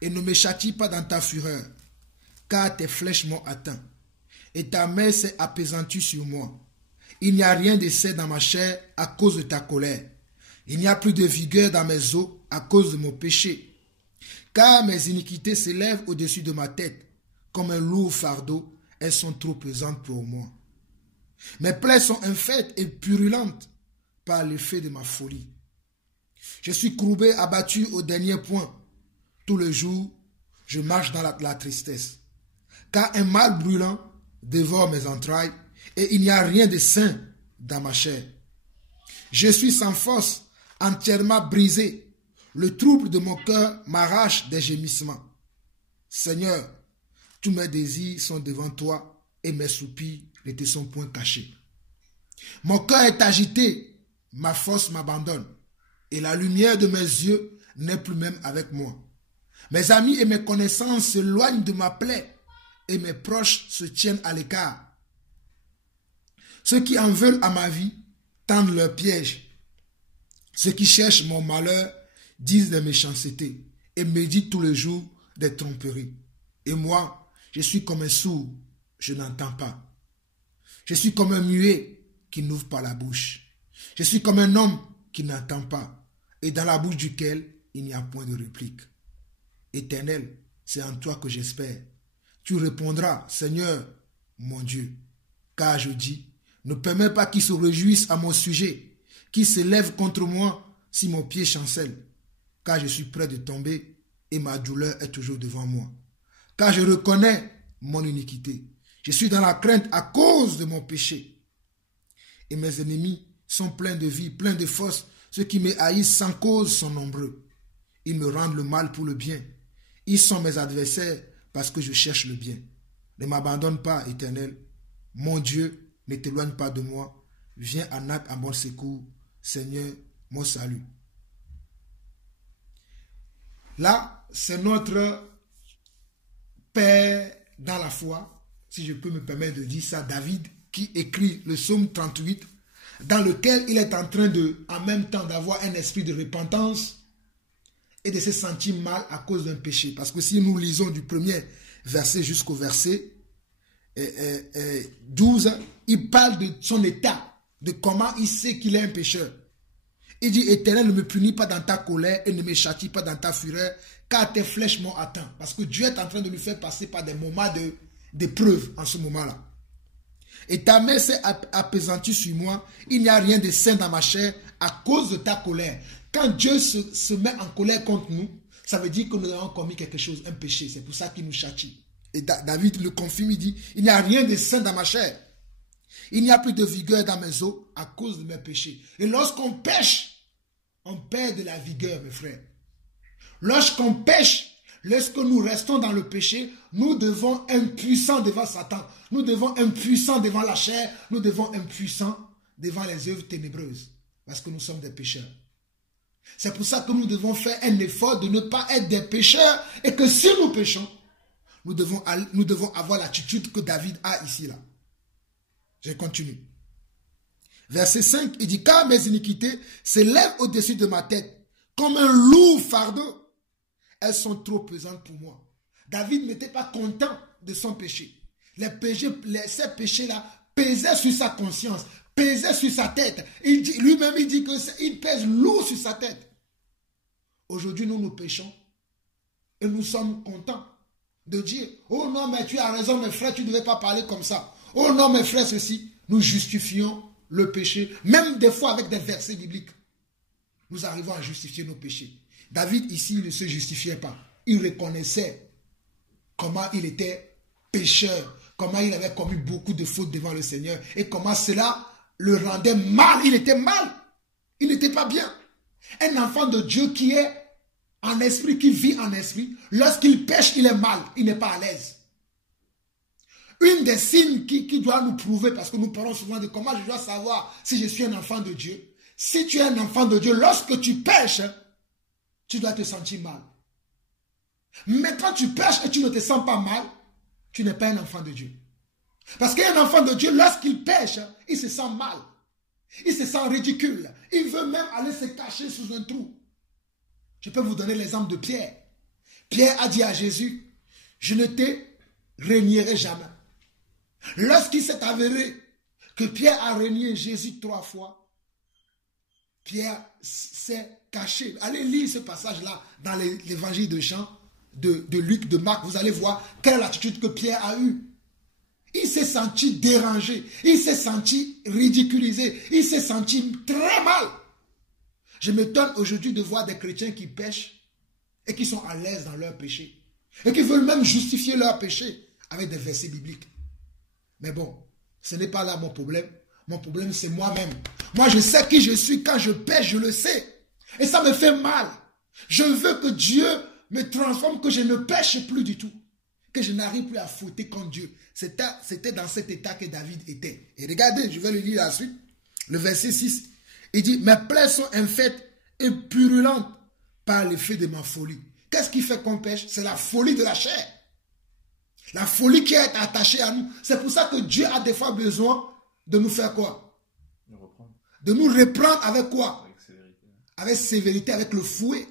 et ne me châtie pas dans ta fureur, car tes flèches m'ont atteint, et ta main s'est apaisantie sur moi. Il n'y a rien de sain dans ma chair à cause de ta colère. Il n'y a plus de vigueur dans mes os à cause de mon péché. Car mes iniquités s'élèvent au-dessus de ma tête, comme un lourd fardeau, elles sont trop pesantes pour moi. Mes plaies sont infectes et purulentes par l'effet de ma folie. Je suis courbé, abattu au dernier point. Tout le jour, je marche dans la tristesse. Car un mal brûlant dévore mes entrailles et il n'y a rien de sain dans ma chair. Je suis sans force, entièrement brisé. Le trouble de mon cœur m'arrache des gémissements. Seigneur, tous mes désirs sont devant toi et mes soupirs ne te sont point cachés. Mon cœur est agité, ma force m'abandonne et la lumière de mes yeux n'est plus même avec moi. Mes amis et mes connaissances s'éloignent de ma plaie et mes proches se tiennent à l'écart. Ceux qui en veulent à ma vie tendent leurs pièges. Ceux qui cherchent mon malheur disent des méchancetés et méditent tous les jours des tromperies. Et moi, je suis comme un sourd, je n'entends pas. Je suis comme un muet qui n'ouvre pas la bouche. Je suis comme un homme qui n'entend pas et dans la bouche duquel il n'y a point de réplique. Éternel, c'est en toi que j'espère. Tu répondras, Seigneur, mon Dieu. Car je dis, ne permets pas qu'ils se réjouissent à mon sujet, qu'ils s'élèvent contre moi si mon pied chancelle. Car je suis près de tomber et ma douleur est toujours devant moi. Car je reconnais mon iniquité. Je suis dans la crainte à cause de mon péché. Et mes ennemis sont pleins de vie, pleins de force. Ceux qui me haïssent sans cause sont nombreux. Ils me rendent le mal pour le bien. Ils sont mes adversaires parce que je cherche le bien. Ne m'abandonne pas, Éternel. Mon Dieu, ne t'éloigne pas de moi. Viens en aide à mon secours. Seigneur, mon salut. Là, c'est notre Père dans la foi, si je peux me permettre de dire ça, David, qui écrit le psaume 38, dans lequel il est en train de, en même temps, d'avoir un esprit de repentance et de se sentir mal à cause d'un péché. Parce que si nous lisons du premier verset jusqu'au verset 12, il parle de son état, de comment il sait qu'il est un pécheur. Il dit, Éternel, ne me punis pas dans ta colère et ne me châtie pas dans ta fureur, car tes flèches m'ont atteint. Parce que Dieu est en train de lui faire passer par des moments d'épreuve en ce moment-là. Et ta main s'est apaisantie sur moi. Il n'y a rien de sain dans ma chair à cause de ta colère. Quand Dieu se met en colère contre nous, ça veut dire que nous avons commis quelque chose, un péché. C'est pour ça qu'il nous châtie. Et David le confirme, il dit, il n'y a rien de sain dans ma chair. Il n'y a plus de vigueur dans mes os à cause de mes péchés. Et lorsqu'on pêche, on perd de la vigueur, mes frères. Lorsqu'on pêche, lorsque nous restons dans le péché, nous devons impuissants devant Satan. Nous devons impuissants devant la chair. Nous devons impuissants devant les œuvres ténébreuses. Parce que nous sommes des pécheurs. C'est pour ça que nous devons faire un effort de ne pas être des pécheurs. Et que si nous péchons, nous devons avoir l'attitude que David a ici, là. Je continue. Verset 5, il dit, car mes iniquités s'élèvent au-dessus de ma tête, comme un lourd fardeau. Elles sont trop pesantes pour moi. David n'était pas content de son péché. Ces péchés-là pesaient sur sa conscience, pesaient sur sa tête. Lui-même, il dit qu'il pèse lourd sur sa tête. Aujourd'hui, nous péchons et nous sommes contents de dire, oh non, mais tu as raison, mes frères, tu ne devais pas parler comme ça. Oh non, mes frères, ceci, nous justifions le péché, même des fois avec des versets bibliques. Nous arrivons à justifier nos péchés. David, ici, il ne se justifiait pas. Il reconnaissait comment il était pécheur, comment il avait commis beaucoup de fautes devant le Seigneur et comment cela le rendait mal. Il était mal. Il n'était pas bien. Un enfant de Dieu qui est en esprit, qui vit en esprit, lorsqu'il pêche, il est mal. Il n'est pas à l'aise. Une des signes qui doit nous prouver, parce que nous parlons souvent de comment je dois savoir si je suis un enfant de Dieu. Si tu es un enfant de Dieu, lorsque tu pêches, tu dois te sentir mal. Mais quand tu pêches et tu ne te sens pas mal, tu n'es pas un enfant de Dieu. Parce qu'un enfant de Dieu, lorsqu'il pêche, il se sent mal. Il se sent ridicule. Il veut même aller se cacher sous un trou. Je peux vous donner l'exemple de Pierre. Pierre a dit à Jésus, je ne te régnerai jamais. Lorsqu'il s'est avéré que Pierre a régné Jésus 3 fois, Pierre s'est caché. Allez lire ce passage-là dans l'évangile de Jean, de Luc, de Marc. Vous allez voir quelle est l'attitude que Pierre a eue. Il s'est senti dérangé. Il s'est senti ridiculisé. Il s'est senti très mal. Je m'étonne aujourd'hui de voir des chrétiens qui pêchent et qui sont à l'aise dans leur péché. Et qui veulent même justifier leur péché avec des versets bibliques. Mais bon, ce n'est pas là mon problème. Mon problème, c'est moi-même. Moi, je sais qui je suis. Quand je pêche, je le sais. Et ça me fait mal. Je veux que Dieu me transforme, que je ne pêche plus du tout. Que je n'arrive plus à fauter contre Dieu. C'était dans cet état que David était. Et regardez, je vais le lire la suite. Le verset 6. Il dit, mes plaies sont infectes et purulentes par l'effet de ma folie. Qu'est-ce qui fait qu'on pêche? C'est la folie de la chair. La folie qui est attachée à nous. C'est pour ça que Dieu a des fois besoin de nous faire quoi? De nous reprendre avec quoi? Avec sévérité. Avec sévérité, avec le fouet.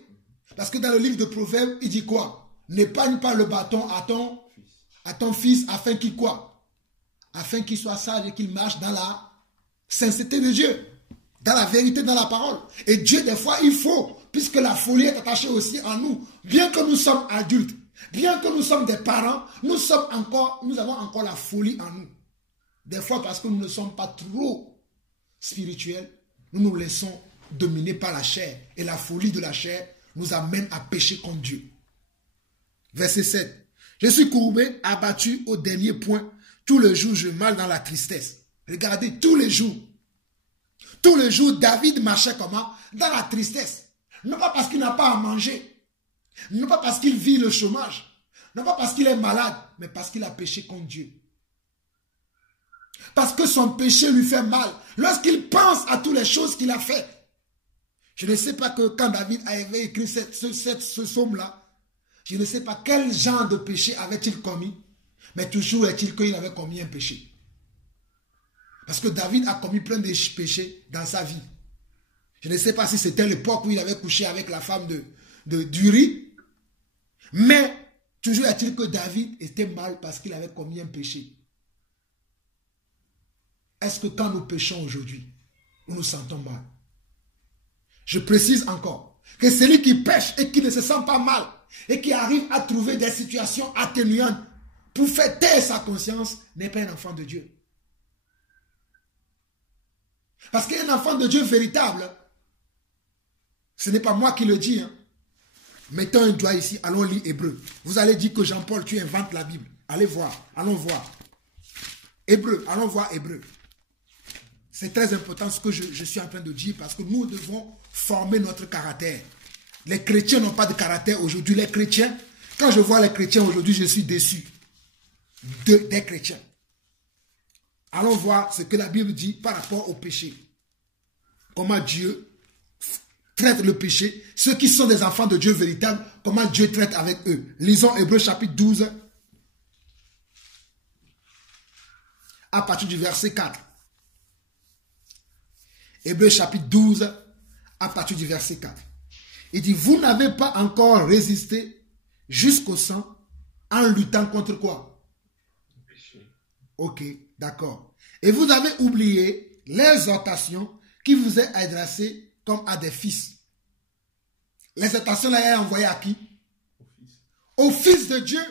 Parce que dans le livre de Proverbes, il dit quoi? N'épargne pas le bâton à ton fils afin qu'il quoi? Afin qu'il soit sage et qu'il marche dans la sainteté de Dieu. Dans la vérité, dans la parole. Et Dieu, des fois, il faut, puisque la folie est attachée aussi en nous. Bien que nous sommes adultes, bien que nous sommes des parents, nous avons encore la folie en nous. Des fois, parce que nous ne sommes pas trop spirituels, nous nous laissons dominer par la chair. Et la folie de la chair nous amène à pécher contre Dieu. Verset 7. Je suis courbé, abattu au dernier point. Tous les jours, je mal dans la tristesse. Regardez, tous les jours. Tous les jours, David marchait comment? Dans la tristesse. Non pas parce qu'il n'a pas à manger. Non pas parce qu'il vit le chômage. Non pas parce qu'il est malade. Mais parce qu'il a péché contre Dieu. Parce que son péché lui fait mal. Lorsqu'il pense à toutes les choses qu'il a fait. Je ne sais pas que quand David avait écrit ce psaume-là, je ne sais pas quel genre de péché avait-il commis. Mais toujours est-il qu'il avait commis un péché. Parce que David a commis plein de péchés dans sa vie. Je ne sais pas si c'était l'époque où il avait couché avec la femme d'Uri. Mais toujours est-il que David était mal parce qu'il avait commis un péché. Est-ce que quand nous péchons aujourd'hui, nous nous sentons mal? Je précise encore que celui qui pêche et qui ne se sent pas mal et qui arrive à trouver des situations atténuantes pour faire taire sa conscience n'est pas un enfant de Dieu. Parce qu'un enfant de Dieu véritable, ce n'est pas moi qui le dis. Hein. Mettons un doigt ici, allons lire Hébreu. Vous allez dire que Jean-Paul, tu inventes la Bible. Allez voir, allons voir. Hébreu, allons voir Hébreu. C'est très important ce que je suis en train de dire parce que nous devons former notre caractère. Les chrétiens n'ont pas de caractère aujourd'hui. Les chrétiens, quand je vois les chrétiens aujourd'hui, je suis déçu des chrétiens. Allons voir ce que la Bible dit par rapport au péché. Comment Dieu traite le péché. Ceux qui sont des enfants de Dieu véritables, comment Dieu traite avec eux. Lisons Hébreux chapitre 12 à partir du verset 4. Hébreux chapitre 12 à partir du verset 4. Il dit, vous n'avez pas encore résisté jusqu'au sang en luttant contre quoi? Le péché. Ok, d'accord. Et vous avez oublié l'exhortation qui vous est adressée comme à des fils. L'exhortation là est envoyée à qui? Au Fils de Dieu.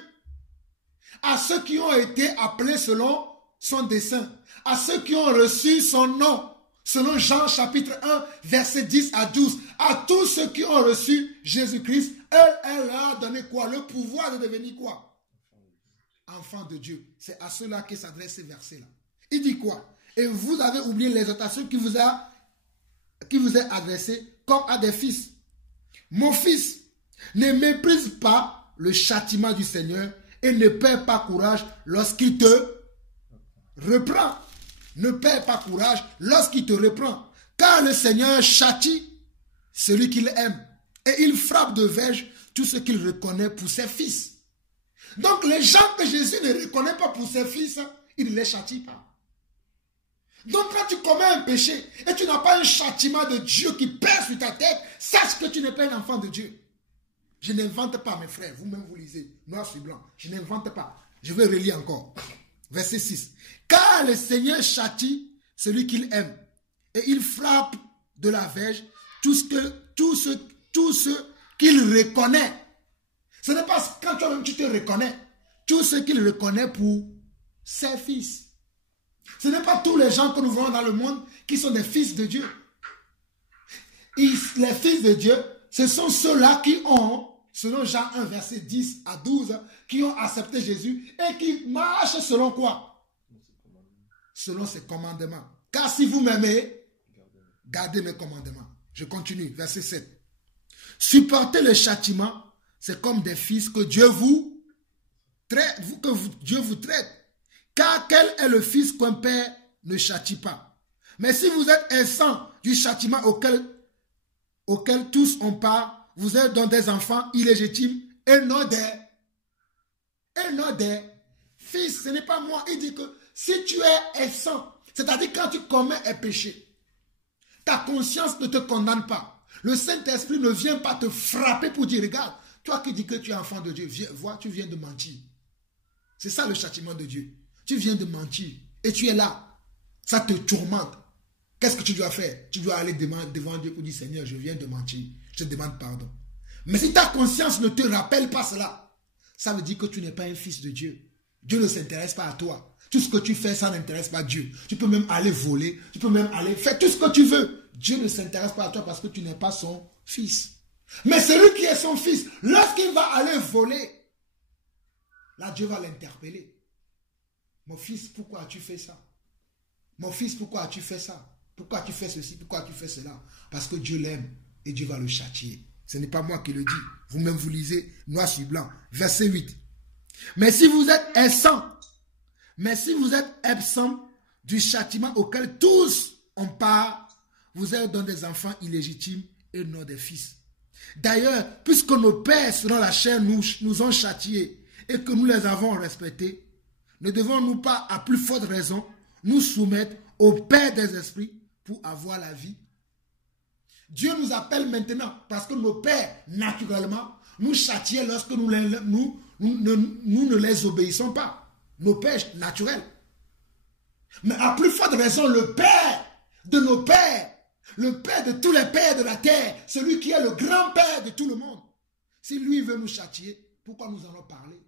À ceux qui ont été appelés selon son dessein. À ceux qui ont reçu son nom. Selon Jean chapitre 1, verset 10 à 12. À tous ceux qui ont reçu Jésus-Christ, elle leur a donné quoi? Le pouvoir de devenir quoi? Enfant de Dieu. C'est à ceux-là qui s'adresse ces versets-là. Il dit quoi? Et vous avez oublié l'exhortation qui vous est adressée comme à des fils. Mon fils, ne méprise pas le châtiment du Seigneur et ne perds pas courage lorsqu'il te reprend. Ne perds pas courage lorsqu'il te reprend. Car le Seigneur châtie celui qu'il aime. Et il frappe de verge tout ce qu'il reconnaît pour ses fils. Donc les gens que Jésus ne reconnaît pas pour ses fils, il ne les châtie pas. Donc quand tu commets un péché et tu n'as pas un châtiment de Dieu qui pèse sur ta tête, sache que tu n'es pas un enfant de Dieu. Je n'invente pas, mes frères. Vous-même, vous lisez. Noir sur blanc. Je n'invente pas. Je vais relire encore. Verset 6. Car le Seigneur châtie celui qu'il aime. Et il frappe de la verge tout ce qu'il reconnaît. Ce n'est pas quand toi-même tu te reconnais. Tout ce qu'il reconnaît pour ses fils. Ce n'est pas tous les gens que nous voyons dans le monde qui sont des fils de Dieu. Les fils de Dieu, ce sont ceux-là qui ont, selon Jean 1, verset 10 à 12, qui ont accepté Jésus et qui marchent selon quoi? Selon ses commandements. Car si vous m'aimez, gardez mes commandements. Je continue, verset 7. Supportez le châtiment, c'est comme des fils que Dieu vous traite, Dieu vous traite. Car quel est le fils qu'un père ne châtie pas? Mais si vous êtes exempts du châtiment auquel tous ont part, vous êtes donc des enfants illégitimes et non des fils. Ce n'est pas moi. Il dit que si tu es exempt, c'est-à-dire quand tu commets un péché, ta conscience ne te condamne pas. Le Saint-Esprit ne vient pas te frapper pour dire, regarde, toi qui dis que tu es enfant de Dieu, vois, tu viens de mentir. C'est ça le châtiment de Dieu. Tu viens de mentir et tu es là. Ça te tourmente. Qu'est-ce que tu dois faire? Tu dois aller devant Dieu pour dire, Seigneur, je viens de mentir. Je te demande pardon. Mais si ta conscience ne te rappelle pas cela, ça veut dire que tu n'es pas un fils de Dieu. Dieu ne s'intéresse pas à toi. Tout ce que tu fais, ça n'intéresse pas Dieu. Tu peux même aller voler. Tu peux même aller faire tout ce que tu veux. Dieu ne s'intéresse pas à toi parce que tu n'es pas son fils. Mais celui qui est son fils, lorsqu'il va aller voler, là Dieu va l'interpeller. Mon fils, pourquoi as-tu fait ça? Mon fils, pourquoi as-tu fait ça? Pourquoi tu fais ceci? Pourquoi tu fais cela? Parce que Dieu l'aime et Dieu va le châtier. Ce n'est pas moi qui le dis. Vous-même vous lisez noir sur blanc. Verset 8. Mais si vous êtes absent du châtiment auquel tous ont part, vous êtes donc des enfants illégitimes et non des fils. D'ailleurs, puisque nos pères, selon la chair, nous ont châtiés et que nous les avons respectés, ne devons-nous pas, à plus forte raison, nous soumettre au Père des esprits pour avoir la vie? Dieu nous appelle maintenant parce que nos pères, naturellement, nous châtiaient lorsque nous ne les obéissons pas. Nos pères naturels. Mais à plus forte raison, le Père de nos pères, le Père de tous les pères de la terre, celui qui est le grand-père de tout le monde, si lui veut nous châtier, pourquoi nous allons parler?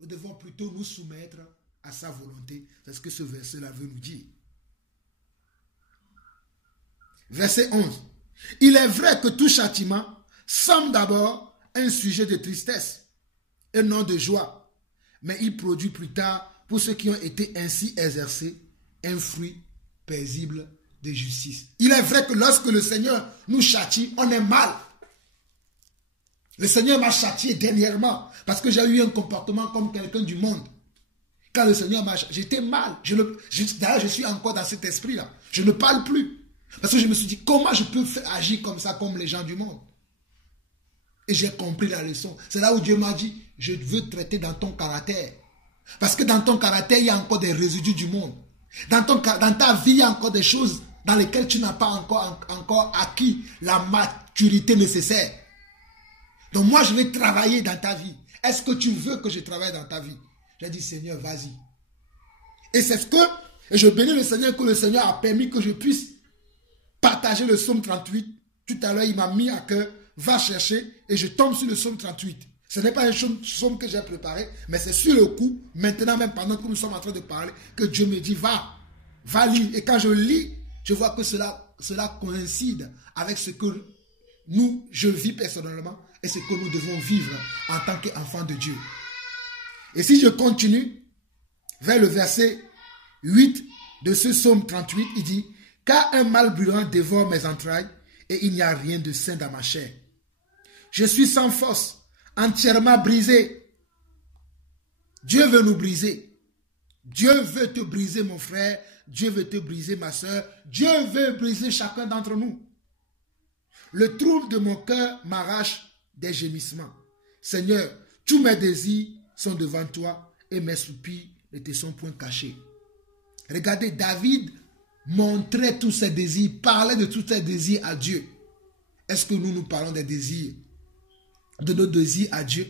Nous devons plutôt nous soumettre à sa volonté. C'est ce que ce verset-là veut nous dire. Verset 11. Il est vrai que tout châtiment semble d'abord un sujet de tristesse et non de joie, mais il produit plus tard, pour ceux qui ont été ainsi exercés, un fruit paisible de justice. Il est vrai que lorsque le Seigneur nous châtie, on est mal. Le Seigneur m'a châtié dernièrement parce que j'ai eu un comportement comme quelqu'un du monde. Quand le Seigneur m'a châtié, j'étais mal. D'ailleurs, je suis encore dans cet esprit-là. Je ne parle plus. Parce que je me suis dit, comment je peux agir comme ça, comme les gens du monde? Et j'ai compris la leçon. C'est là où Dieu m'a dit, je veux traiter dans ton caractère. Parce que dans ton caractère, il y a encore des résidus du monde. Dans ta vie, il y a encore des choses dans lesquelles tu n'as pas encore acquis la maturité nécessaire. Donc moi, je vais travailler dans ta vie. Est-ce que tu veux que je travaille dans ta vie? J'ai dit, Seigneur, vas-y. Et c'est ce que, et je bénis le Seigneur, que le Seigneur a permis que je puisse partager le psaume 38. Tout à l'heure, il m'a mis à cœur, va chercher, et je tombe sur le psaume 38. Ce n'est pas un psaume que j'ai préparé, mais c'est sur le coup, maintenant même pendant que nous sommes en train de parler, que Dieu me dit, va lire. Et quand je lis, je vois que cela coïncide avec ce que je vis personnellement et ce que nous devons vivre en tant qu'enfants de Dieu. Et si je continue vers le verset 8 de ce psaume 38, il dit, « Car un mal brûlant dévore mes entrailles et il n'y a rien de sain dans ma chair. Je suis sans force, entièrement brisé. » Dieu veut nous briser. Dieu veut te briser, mon frère. Dieu veut te briser, ma soeur. Dieu veut briser chacun d'entre nous. Le trouble de mon cœur m'arrache des gémissements. Seigneur, tous mes désirs sont devant toi et mes soupirs ne te sont point cachés. Regardez, David montrait tous ses désirs, parlait de tous ses désirs à Dieu. Est-ce que nous parlons des désirs de nos désirs à Dieu.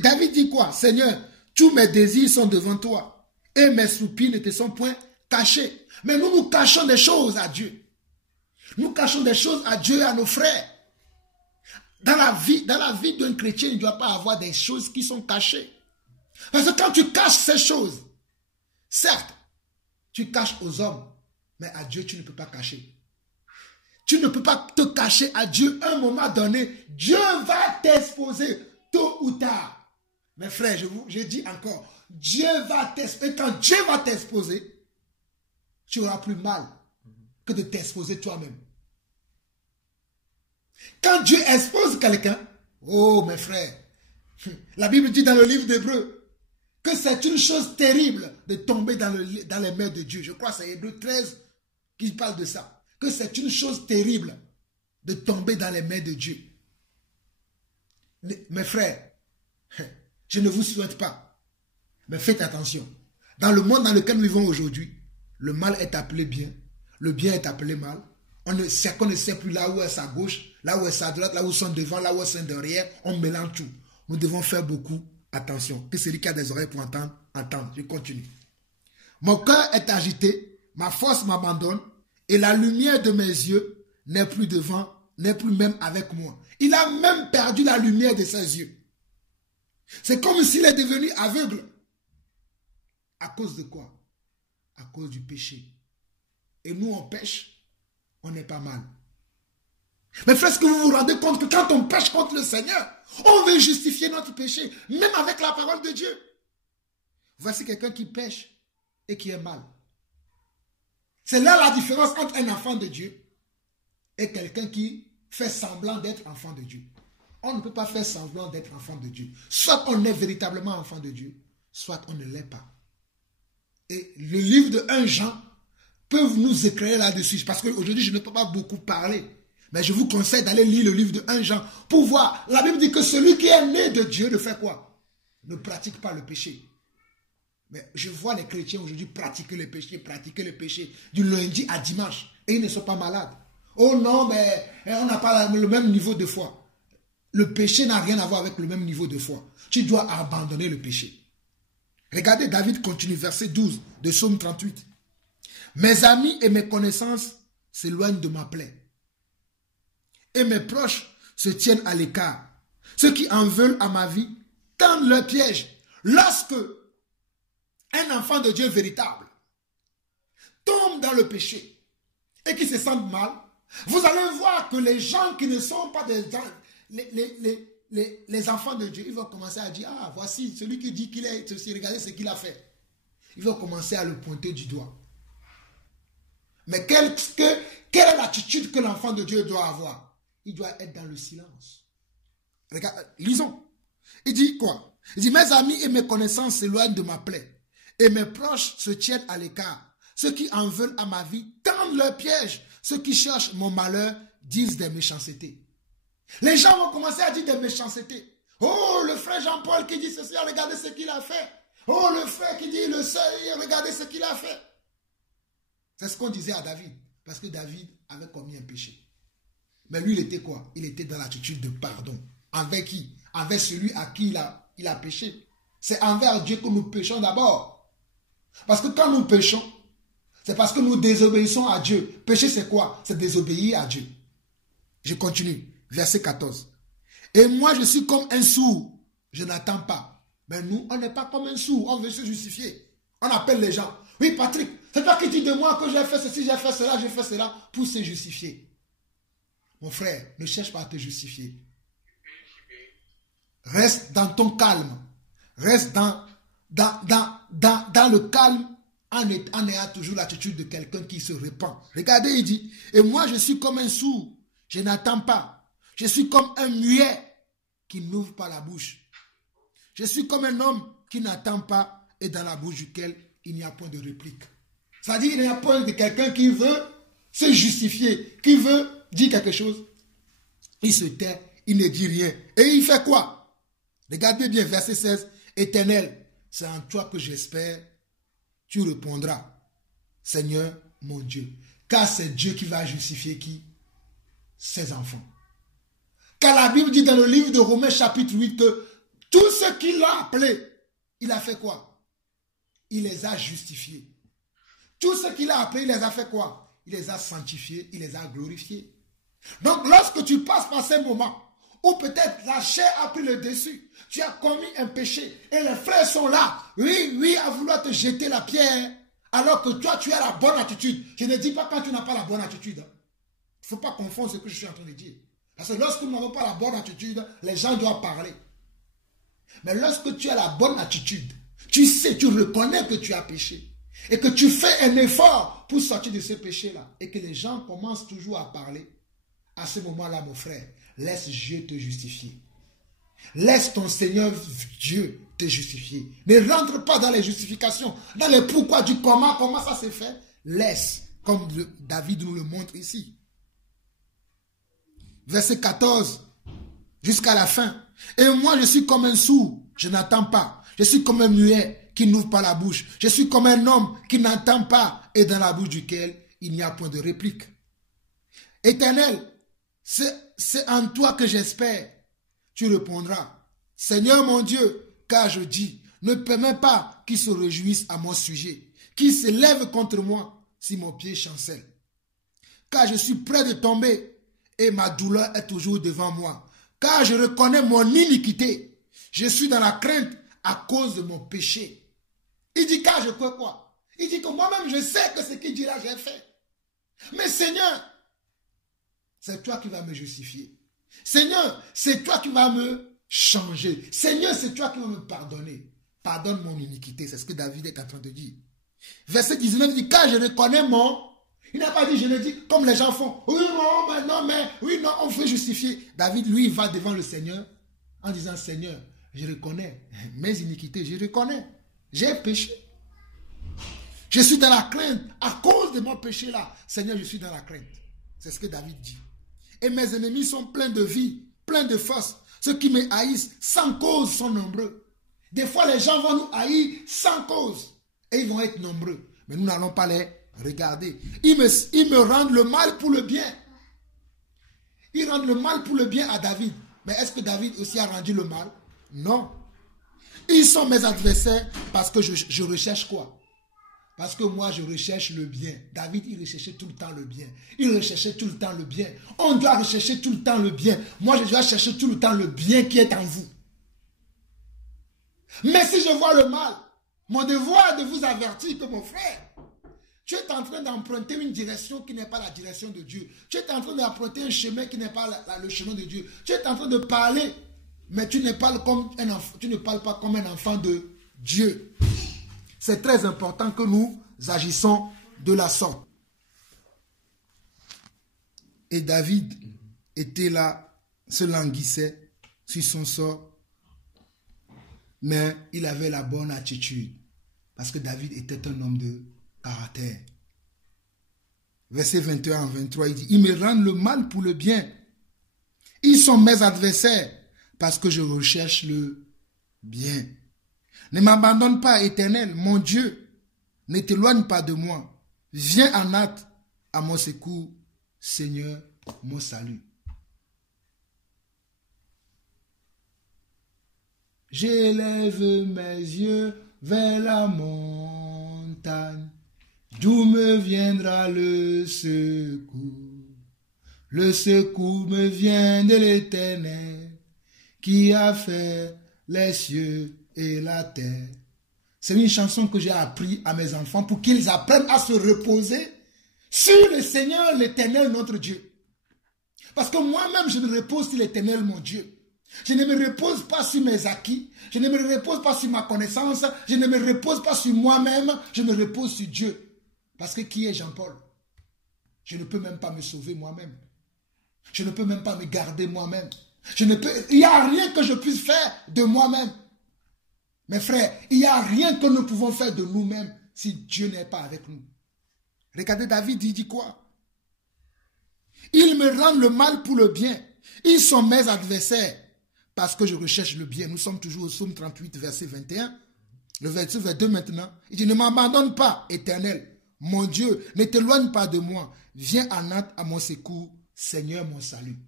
David dit quoi? Seigneur, tous mes désirs sont devant toi et mes soupirs ne te sont point cachés. Mais nous cachons des choses à Dieu. Nous cachons des choses à Dieu et à nos frères. Dans la vie d'un chrétien, il ne doit pas avoir des choses qui sont cachées. Parce que quand tu caches ces choses, certes, tu caches aux hommes, mais à Dieu, tu ne peux pas cacher. Tu ne peux pas te cacher à Dieu. À un moment donné, Dieu va t'exposer tôt ou tard. Mes frères, je dis encore, Dieu va t'exposer. Et quand Dieu va t'exposer, tu auras plus mal que de t'exposer toi-même. Quand Dieu expose quelqu'un, oh mes frères, la Bible dit dans le livre d'Hébreux que c'est une chose terrible de tomber dans les mains de Dieu. Je crois que c'est Hébreux 13 qui parle de ça. Que c'est une chose terrible de tomber dans les mains de Dieu. Mes frères, je ne vous souhaite pas, mais faites attention. Dans le monde dans lequel nous vivons aujourd'hui, le mal est appelé bien, le bien est appelé mal. On ne sait plus là où est sa gauche, là où est sa droite, là où sont devant, là où sont derrière. On mélange tout. Nous devons faire beaucoup attention. Que celui qui a des oreilles pour entendre, entende. Je continue. Mon cœur est agité, ma force m'abandonne, et la lumière de mes yeux n'est plus devant, n'est plus même avec moi. Il a même perdu la lumière de ses yeux. C'est comme s'il est devenu aveugle. À cause de quoi? À cause du péché. Et nous, on pêche, on n'est pas mal. Mais frère, est-ce que vous vous rendez compte que quand on pêche contre le Seigneur, on veut justifier notre péché, même avec la parole de Dieu? Voici quelqu'un qui pêche et qui est mal. C'est là la différence entre un enfant de Dieu et quelqu'un qui fait semblant d'être enfant de Dieu. On ne peut pas faire semblant d'être enfant de Dieu. Soit on est véritablement enfant de Dieu, soit on ne l'est pas. Et le livre de 1 Jean peut nous éclairer là-dessus. Parce qu'aujourd'hui, je ne peux pas beaucoup parler. Mais je vous conseille d'aller lire le livre de 1 Jean pour voir. La Bible dit que celui qui est né de Dieu ne fait quoi? Ne pratique pas le péché. Mais je vois les chrétiens aujourd'hui pratiquer le péché du lundi à dimanche. Et ils ne sont pas malades. Oh non, mais on n'a pas le même niveau de foi. Le péché n'a rien à voir avec le même niveau de foi. Tu dois abandonner le péché. Regardez, David continue, verset 12 de Psaume 38. Mes amis et mes connaissances s'éloignent de ma plaie. Et mes proches se tiennent à l'écart. Ceux qui en veulent à ma vie tendent leur piège. Lorsque un enfant de Dieu véritable tombe dans le péché et qui se sent mal, vous allez voir que les gens qui ne sont pas des gens, les enfants de Dieu, ils vont commencer à dire, ah, voici celui qui dit qu'il est ceci, regardez ce qu'il a fait. Ils vont commencer à le pointer du doigt. Mais quelle est l'attitude que l'enfant de Dieu doit avoir? Il doit être dans le silence. Regarde, lisons. Il dit quoi? Il dit, mes amis et mes connaissances s'éloignent de ma plaie. Et mes proches se tiennent à l'écart. Ceux qui en veulent à ma vie tendent leur piège. Ceux qui cherchent mon malheur disent des méchancetés. Les gens vont commencer à dire des méchancetés. Oh, le frère Jean-Paul qui dit ceci, regardez ce qu'il a fait. Oh, le frère qui dit le sœur, regardez ce qu'il a fait. C'est ce qu'on disait à David. Parce que David avait commis un péché. Mais lui, il était quoi? Il était dans l'attitude de pardon. Avec qui? Avec celui à qui il a péché. C'est envers Dieu que nous péchons d'abord. Parce que quand nous péchons, c'est parce que nous désobéissons à Dieu. Pécher, c'est quoi? C'est désobéir à Dieu. Je continue. Verset 14. Et moi, je suis comme un sourd. Je n'attends pas. Mais nous, on n'est pas comme un sourd. On veut se justifier. On appelle les gens. Oui, Patrick, c'est toi qui dis de moi que j'ai fait ceci, j'ai fait cela pour se justifier. Mon frère, ne cherche pas à te justifier. Reste dans ton calme. Reste dans le calme en ayant toujours l'attitude de quelqu'un qui se répand. Regardez, il dit, et moi je suis comme un sourd, je n'attends pas. Je suis comme un muet qui n'ouvre pas la bouche. Je suis comme un homme qui n'attend pas et dans la bouche duquel il n'y a point de réplique. C'est-à-dire il n'y a point de quelqu'un qui veut se justifier, qui veut dire quelque chose. Il se tait, il ne dit rien. Et il fait quoi? Regardez bien, verset 16. Éternel, c'est en toi que j'espère. Tu répondras, Seigneur mon Dieu. Car c'est Dieu qui va justifier qui? Ses enfants. Car la Bible dit dans le livre de Romains chapitre 8 que tout ce qu'il a appelé, il a fait quoi? Il les a justifiés. Tout ce qu'il a appelé, il les a fait quoi? Il les a sanctifiés, il les a glorifiés. Donc lorsque tu passes par ces moments où peut-être la chair a pris le dessus, tu as commis un péché et les frères sont là, oui, à vouloir te jeter la pierre, alors que toi tu as la bonne attitude. Je ne dis pas quand tu n'as pas la bonne attitude. Il ne faut pas confondre ce que je suis en train de dire. Parce que lorsque nous n'avons pas la bonne attitude, les gens doivent parler. Mais lorsque tu as la bonne attitude, tu sais, tu reconnais que tu as péché et que tu fais un effort pour sortir de ce péché-là et que les gens commencent toujours à parler, à ce moment-là, mon frère, laisse Dieu te justifier. Laisse ton Seigneur Dieu te justifier. Ne rentre pas dans les justifications, dans les pourquoi du comment ça s'est fait. Laisse, comme David nous le montre ici. Verset 14, jusqu'à la fin. Et moi, je suis comme un sourd, je n'entends pas. Je suis comme un muet qui n'ouvre pas la bouche. Je suis comme un homme qui n'entend pas et dans la bouche duquel il n'y a point de réplique. Éternel, c'est en toi que j'espère. Tu répondras, Seigneur mon Dieu, car je dis, ne permets pas qu'ils se réjouissent à mon sujet, qu'ils s'élèvent contre moi si mon pied chancelle. Car je suis près de tomber et ma douleur est toujours devant moi. Car je reconnais mon iniquité. Je suis dans la crainte à cause de mon péché. Il dit car je crois quoi? Il dit que moi-même je sais que ce qu'il dit là j'ai fait. Mais Seigneur, c'est toi qui vas me justifier. Seigneur, c'est toi qui vas me changer. Seigneur, c'est toi qui vas me pardonner. Pardonne mon iniquité. C'est ce que David est en train de dire. Verset 19 dit, car je reconnais mon... Il n'a pas dit, je ne dis, comme les gens font. Oui, non, mais non, mais... Oui, non, on veut justifier. David, lui, il va devant le Seigneur en disant, Seigneur, je reconnais mes iniquités. Je reconnais. J'ai péché. Je suis dans la crainte. À cause de mon péché là. Seigneur, je suis dans la crainte. C'est ce que David dit. Et mes ennemis sont pleins de vie, pleins de force. Ceux qui me haïssent sans cause sont nombreux. Des fois, les gens vont nous haïr sans cause. Et ils vont être nombreux. Mais nous n'allons pas les regarder. Ils me rendent le mal pour le bien. Ils rendent le mal pour le bien à David. Mais est-ce que David aussi a rendu le mal? Non. Ils sont mes adversaires parce que je recherche quoi? Parce que moi, je recherche le bien. David, il recherchait tout le temps le bien. Il recherchait tout le temps le bien. On doit rechercher tout le temps le bien. Moi, je dois chercher tout le temps le bien qui est en vous. Mais si je vois le mal, mon devoir est de vous avertir que mon frère, tu es en train d'emprunter une direction qui n'est pas la direction de Dieu. Tu es en train d'emprunter un chemin qui n'est pas le chemin de Dieu. Tu es en train de parler, mais tu ne parles pas comme un enfant de Dieu. C'est très important que nous agissons de la sorte. Et David était là, se languissait sur son sort, mais il avait la bonne attitude, parce que David était un homme de caractère. Verset 21 à 23, il dit, ils me rendent le mal pour le bien. Ils sont mes adversaires, parce que je recherche le bien. Ne m'abandonne pas, Éternel, mon Dieu. Ne t'éloigne pas de moi. Viens en hâte à mon secours, Seigneur, mon salut. J'élève mes yeux vers la montagne, d'où me viendra le secours. Le secours me vient de l'Éternel, qui a fait les cieux et la terre. C'est une chanson que j'ai appris à mes enfants pour qu'ils apprennent à se reposer sur le Seigneur, l'Éternel, notre Dieu. Parce que moi-même, je me repose sur l'Éternel, mon Dieu. Je ne me repose pas sur mes acquis. Je ne me repose pas sur ma connaissance. Je ne me repose pas sur moi-même. Je me repose sur Dieu. Parce que qui est Jean-Paul? Je ne peux même pas me sauver moi-même. Je ne peux même pas me garder moi-même. Il n'y a rien que je puisse faire de moi-même. Mes frères, il n'y a rien que nous pouvons faire de nous-mêmes si Dieu n'est pas avec nous. Regardez David, il dit quoi? Ils me rendent le mal pour le bien. Ils sont mes adversaires parce que je recherche le bien. Nous sommes toujours au psaume 38, verset 21. Le verset 22 maintenant. Il dit, ne m'abandonne pas, Éternel. Mon Dieu, ne t'éloigne pas de moi. Viens en hâte à mon secours, Seigneur mon salut.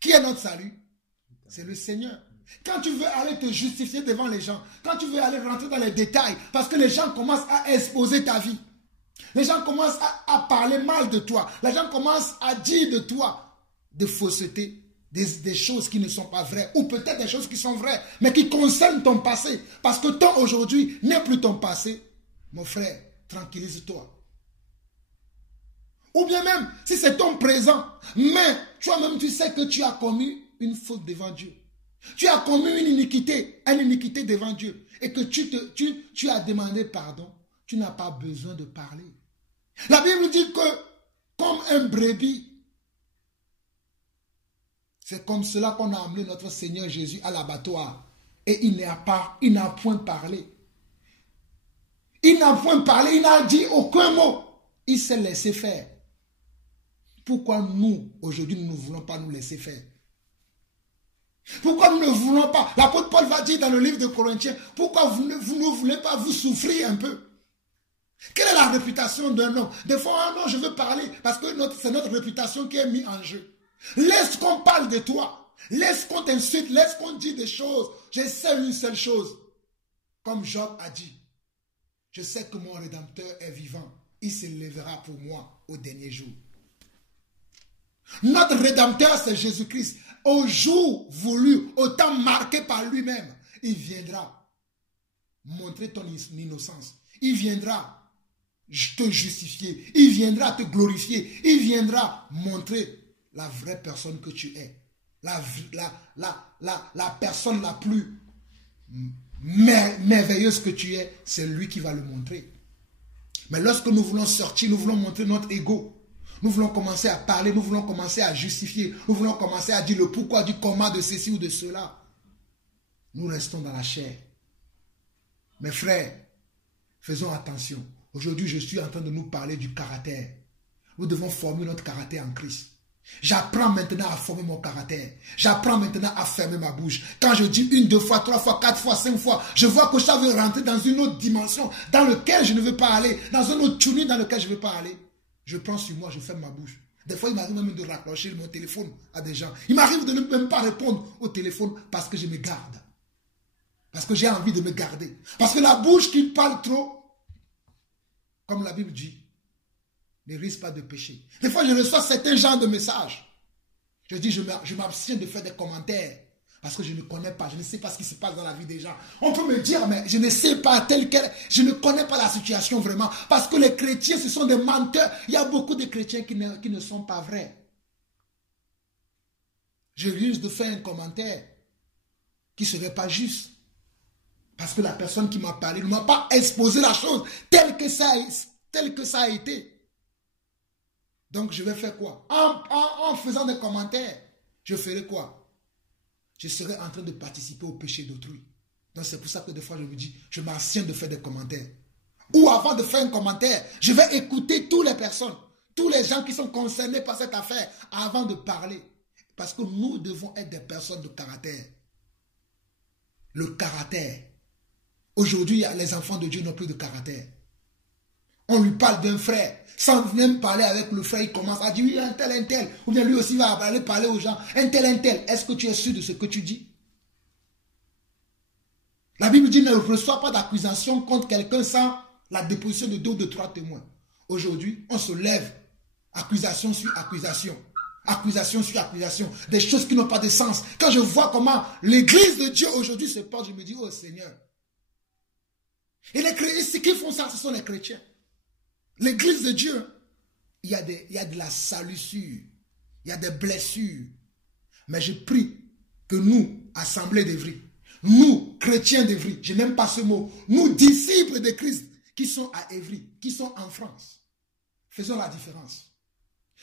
Qui est notre salut? C'est le Seigneur. Quand tu veux aller te justifier devant les gens, quand tu veux aller rentrer dans les détails, parce que les gens commencent à exposer ta vie, les gens commencent à parler mal de toi, les gens commencent à dire de toi de fausseté, des choses qui ne sont pas vraies, ou peut-être des choses qui sont vraies, mais qui concernent ton passé. Parce que ton aujourd'hui n'est plus ton passé. Mon frère, tranquillise-toi. Ou bien même, si c'est ton présent, mais toi-même tu sais que tu as commis une faute devant Dieu. Tu as commis une iniquité devant Dieu. Et que tu as demandé pardon. Tu n'as pas besoin de parler. La Bible dit que, comme un brebis, c'est comme cela qu'on a amené notre Seigneur Jésus à l'abattoir. Et il n'a point parlé. Il n'a point parlé, il n'a dit aucun mot. Il s'est laissé faire. Pourquoi nous, aujourd'hui, nous ne voulons pas nous laisser faire? Pourquoi nous ne voulons pas? L'apôtre Paul va dire dans le livre de Corinthiens, pourquoi vous ne voulez pas vous souffrir un peu? Quelle est la réputation d'un homme? Des fois, non, je veux parler, parce que c'est notre réputation qui est mise en jeu. Laisse qu'on parle de toi. Laisse qu'on t'insulte, laisse qu'on dise des choses. Je sais une seule chose. Comme Job a dit, je sais que mon Rédempteur est vivant. Il se lèvera pour moi au dernier jour. Notre Rédempteur, c'est Jésus-Christ. Au jour voulu, au temps marqué par lui-même, il viendra montrer ton innocence. Il viendra te justifier. Il viendra te glorifier. Il viendra montrer la vraie personne que tu es. La personne la plus merveilleuse que tu es, c'est lui qui va le montrer. Mais lorsque nous voulons sortir, nous voulons montrer notre ego. Nous voulons commencer à parler, nous voulons commencer à justifier, nous voulons commencer à dire le pourquoi, du comment de ceci ou de cela. Nous restons dans la chair. Mes frères, faisons attention. Aujourd'hui, je suis en train de nous parler du caractère. Nous devons former notre caractère en Christ. J'apprends maintenant à former mon caractère. J'apprends maintenant à fermer ma bouche. Quand je dis 1, 2 fois, 3 fois, 4 fois, 5 fois, je vois que ça veut rentrer dans une autre dimension dans laquelle je ne veux pas aller, dans un autre tunnel dans lequel je ne veux pas aller. Je prends sur moi, je ferme ma bouche. Des fois, il m'arrive même de raccrocher mon téléphone à des gens. Il m'arrive de ne même pas répondre au téléphone parce que je me garde. Parce que j'ai envie de me garder. Parce que la bouche qui parle trop, comme la Bible dit, ne risque pas de pécher. Des fois, je reçois certains genres de messages. Je dis, je m'abstiens de faire des commentaires. Parce que je ne connais pas, je ne sais pas ce qui se passe dans la vie des gens. On peut me dire, mais je ne sais pas tel quel, je ne connais pas la situation vraiment. Parce que les chrétiens, ce sont des menteurs. Il y a beaucoup de chrétiens qui ne sont pas vrais. Je risque de faire un commentaire qui ne serait pas juste. Parce que la personne qui m'a parlé ne m'a pas exposé la chose telle que ça a été. Donc je vais faire quoi? En faisant des commentaires, je ferai quoi? Je serai en train de participer au péché d'autrui. Donc c'est pour ça que des fois je me dis, je m'abstiens de faire des commentaires. Ou avant de faire un commentaire, je vais écouter toutes les personnes, tous les gens qui sont concernés par cette affaire avant de parler. Parce que nous devons être des personnes de caractère. Le caractère. Aujourd'hui, les enfants de Dieu n'ont plus de caractère. On lui parle d'un frère. Sans même parler avec le frère, il commence à dire, oui, un tel. Ou bien lui aussi va aller parler aux gens. Un tel. Est-ce que tu es sûr de ce que tu dis? La Bible dit, ne reçois pas d'accusation contre quelqu'un sans la déposition de 2 ou de 3 témoins. Aujourd'hui, on se lève. Accusation sur accusation. Accusation sur accusation. Des choses qui n'ont pas de sens. Quand je vois comment l'église de Dieu aujourd'hui se porte, je me dis, oh Seigneur. Et les chrétiens, ceux qui font ça, ce sont les chrétiens. L'église de Dieu, il y a de la salissure, il y a des blessures. Mais je prie que nous, assemblée d'Évry, nous, chrétiens d'Évry, je n'aime pas ce mot, nous, disciples de Christ, qui sont à Évry, qui sont en France, faisons la différence.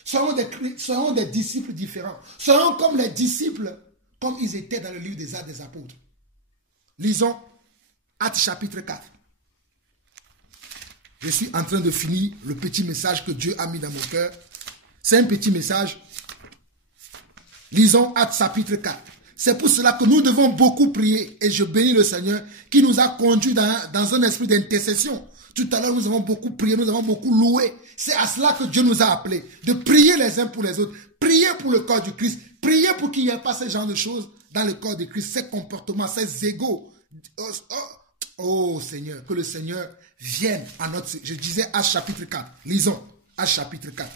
Soyons des disciples différents. Soyons comme les disciples, comme ils étaient dans le livre des Actes des Apôtres. Lisons Actes chapitre 4. Je suis en train de finir le petit message que Dieu a mis dans mon cœur. C'est un petit message. Lisons Actes chapitre 4. C'est pour cela que nous devons beaucoup prier. Et je bénis le Seigneur qui nous a conduits dans un esprit d'intercession. Tout à l'heure, nous avons beaucoup prié, nous avons beaucoup loué. C'est à cela que Dieu nous a appelés. De prier les uns pour les autres. Prier pour le corps du Christ. Priez pour qu'il n'y ait pas ce genre de choses dans le corps du Christ, ces comportements, ces égos. Oh Seigneur, que le Seigneur vienne à notre... Je disais Actes chapitre 4. Lisons Actes chapitre 4.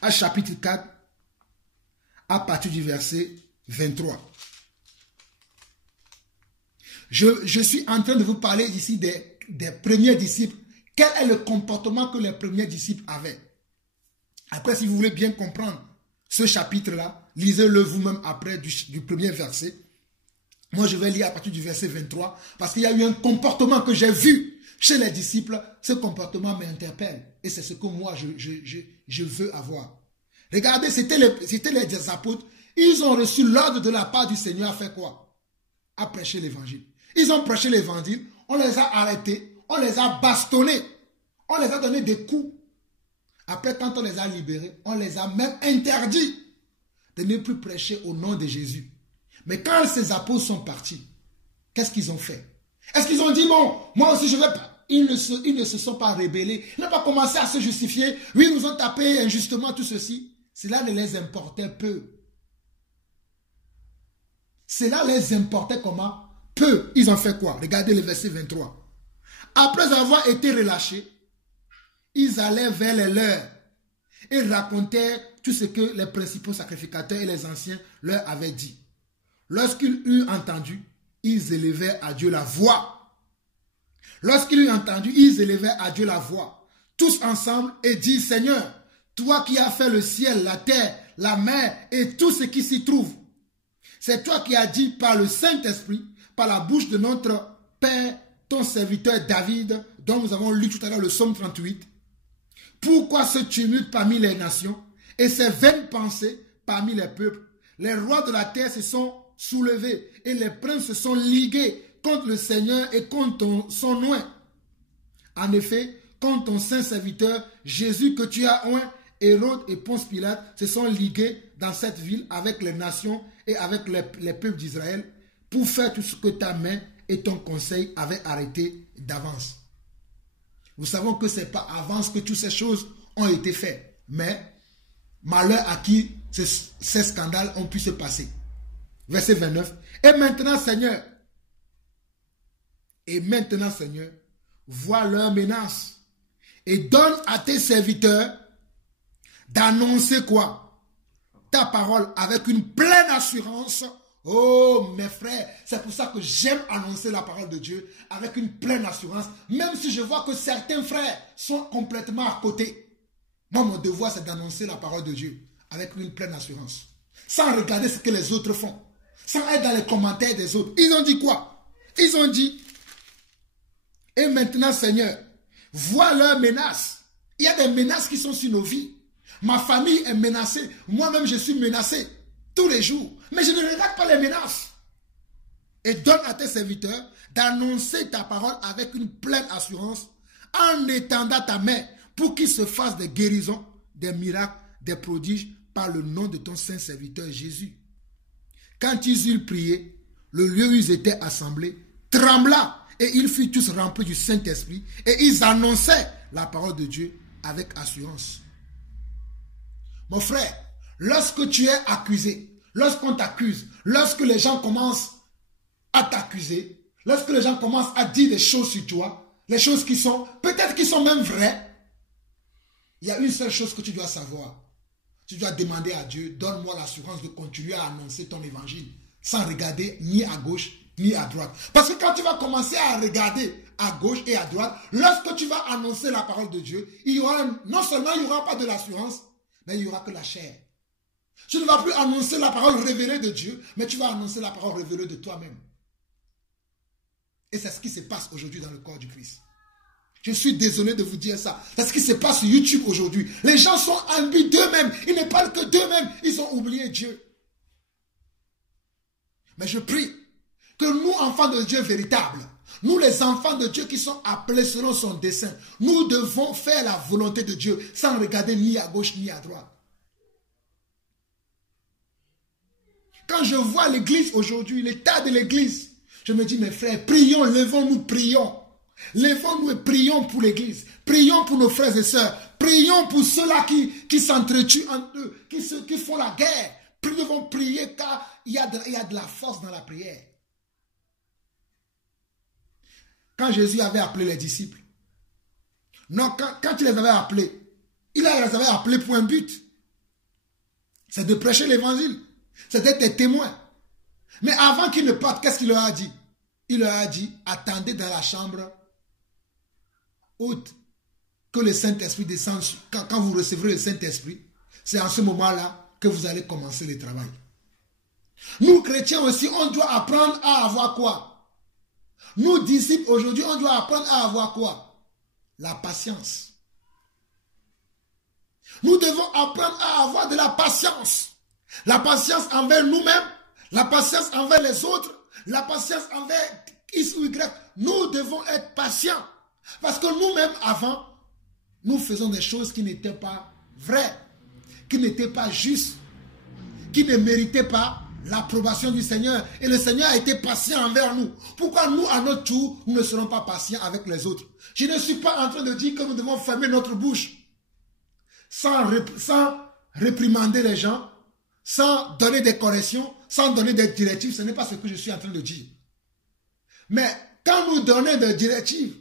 Actes chapitre 4, à partir du verset 23. Je suis en train de vous parler ici des premiers disciples. Quel est le comportement que les premiers disciples avaient? Après, si vous voulez bien comprendre ce chapitre-là, lisez-le vous-même après du premier verset. Moi, je vais lire à partir du verset 23, parce qu'il y a eu un comportement que j'ai vu chez les disciples. Ce comportement m'interpelle, et c'est ce que moi, je veux avoir. Regardez, c'était les apôtres. Ils ont reçu l'ordre de la part du Seigneur à faire quoi? À prêcher l'évangile. Ils ont prêché l'évangile, on les a arrêtés, on les a bastonnés, on les a donné des coups. Après, quand on les a libérés, on les a même interdits de ne plus prêcher au nom de Jésus. Mais quand ces apôtres sont partis, qu'est-ce qu'ils ont fait? Est-ce qu'ils ont dit, bon, moi aussi je vais pas? Ils ne se sont pas rébellés. Ils n'ont pas commencé à se justifier. Oui, ils nous ont tapé injustement, tout ceci. Cela ne les importait peu. Cela les importait comment? Peu. Ils ont fait quoi? Regardez le verset 23. Après avoir été relâchés, ils allaient vers les leurs et racontaient tout ce que les principaux sacrificateurs et les anciens leur avaient dit. Lorsqu'ils eurent entendu, ils élevèrent à Dieu la voix. Lorsqu'ils eurent entendu, ils élevèrent à Dieu la voix, tous ensemble, et disent, Seigneur, toi qui as fait le ciel, la terre, la mer et tout ce qui s'y trouve, c'est toi qui as dit par le Saint-Esprit, par la bouche de notre Père, ton serviteur David, dont nous avons lu tout à l'heure le psaume 38. Pourquoi ce tumulte parmi les nations et ces vaines pensées parmi les peuples? Les rois de la terre se sont soulevés et les princes se sont ligués contre le Seigneur et contre son oint. En effet, contre ton saint serviteur Jésus que tu as oint, Hérode et Ponce Pilate se sont ligués dans cette ville avec les nations et avec les peuples d'Israël pour faire tout ce que ta main et ton conseil avaient arrêté d'avance. Nous savons que ce n'est pas avance que toutes ces choses ont été faites. Mais malheur à qui ces scandales ont pu se passer. Verset 29. Et maintenant, Seigneur, vois leurs menaces et donne à tes serviteurs d'annoncer quoi? Ta parole avec une pleine assurance. Oh mes frères, c'est pour ça que j'aime annoncer la parole de Dieu avec une pleine assurance, même si je vois que certains frères sont complètement à côté. Moi, mon devoir, c'est d'annoncer la parole de Dieu avec une pleine assurance, sans regarder ce que les autres font, sans être dans les commentaires des autres. Ils ont dit quoi? Ils ont dit, et maintenant Seigneur, vois leurs menaces. Il y a des menaces qui sont sur nos vies. Ma famille est menacée, moi-même je suis menacé tous les jours. Mais je ne regarde pas les menaces. Et donne à tes serviteurs d'annoncer ta parole avec une pleine assurance en étendant ta main pour qu'il se fasse des guérisons, des miracles, des prodiges par le nom de ton saint serviteur Jésus. Quand ils eurent prié, le lieu où ils étaient assemblés trembla et ils furent tous remplis du Saint-Esprit et ils annonçaient la parole de Dieu avec assurance. Mon frère, lorsque tu es accusé, lorsqu'on t'accuse, lorsque les gens commencent à t'accuser, lorsque les gens commencent à dire des choses sur toi, les choses qui sont, peut-être qui sont même vraies, il y a une seule chose que tu dois savoir. Tu dois demander à Dieu, donne-moi l'assurance de continuer à annoncer ton évangile, sans regarder ni à gauche ni à droite. Parce que quand tu vas commencer à regarder à gauche et à droite, lorsque tu vas annoncer la parole de Dieu, non seulement il n'y aura pas de l'assurance, mais il n'y aura que la chair. Tu ne vas plus annoncer la parole révélée de Dieu, mais tu vas annoncer la parole révélée de toi-même. Et c'est ce qui se passe aujourd'hui dans le corps du Christ. Je suis désolé de vous dire ça. C'est ce qui se passe sur YouTube aujourd'hui. Les gens sont imbus d'eux-mêmes. Ils ne parlent que d'eux-mêmes. Ils ont oublié Dieu. Mais je prie que nous, enfants de Dieu véritables, nous les enfants de Dieu qui sont appelés selon son dessein, nous devons faire la volonté de Dieu sans regarder ni à gauche ni à droite. Quand je vois l'église aujourd'hui, l'état de l'église, je me dis, mes frères, prions, levons-nous, prions. Lèvons-nous et prions pour l'Église. Prions pour nos frères et sœurs. Prions pour ceux-là qui s'entretuent entre eux, qui font la guerre. Nous devons prier car il y a de la force dans la prière. Quand Jésus avait appelé les disciples, non, quand il les avait appelés, il les avait appelés pour un but. C'est de prêcher l'évangile. C'est d'être des témoins. Mais avant qu'ils ne partent, qu'est-ce qu'il leur a dit? Il leur a dit, attendez dans la chambre haute que le Saint-Esprit descende. Quand vous recevrez le Saint-Esprit, c'est en ce moment-là que vous allez commencer le travail. Nous, chrétiens aussi, on doit apprendre à avoir quoi? Nous, disciples, aujourd'hui, on doit apprendre à avoir quoi? La patience. Nous devons apprendre à avoir de la patience. La patience envers nous-mêmes, la patience envers les autres, la patience envers X ou Y. Nous devons être patients. Parce que nous-mêmes, avant, nous faisons des choses qui n'étaient pas vraies, qui n'étaient pas justes, qui ne méritaient pas l'approbation du Seigneur. Et le Seigneur a été patient envers nous. Pourquoi nous, à notre tour, nous ne serons pas patients avec les autres? Je ne suis pas en train de dire que nous devons fermer notre bouche sans réprimander les gens, sans donner des corrections, sans donner des directives. Ce n'est pas ce que je suis en train de dire. Mais quand nous donnons des directives,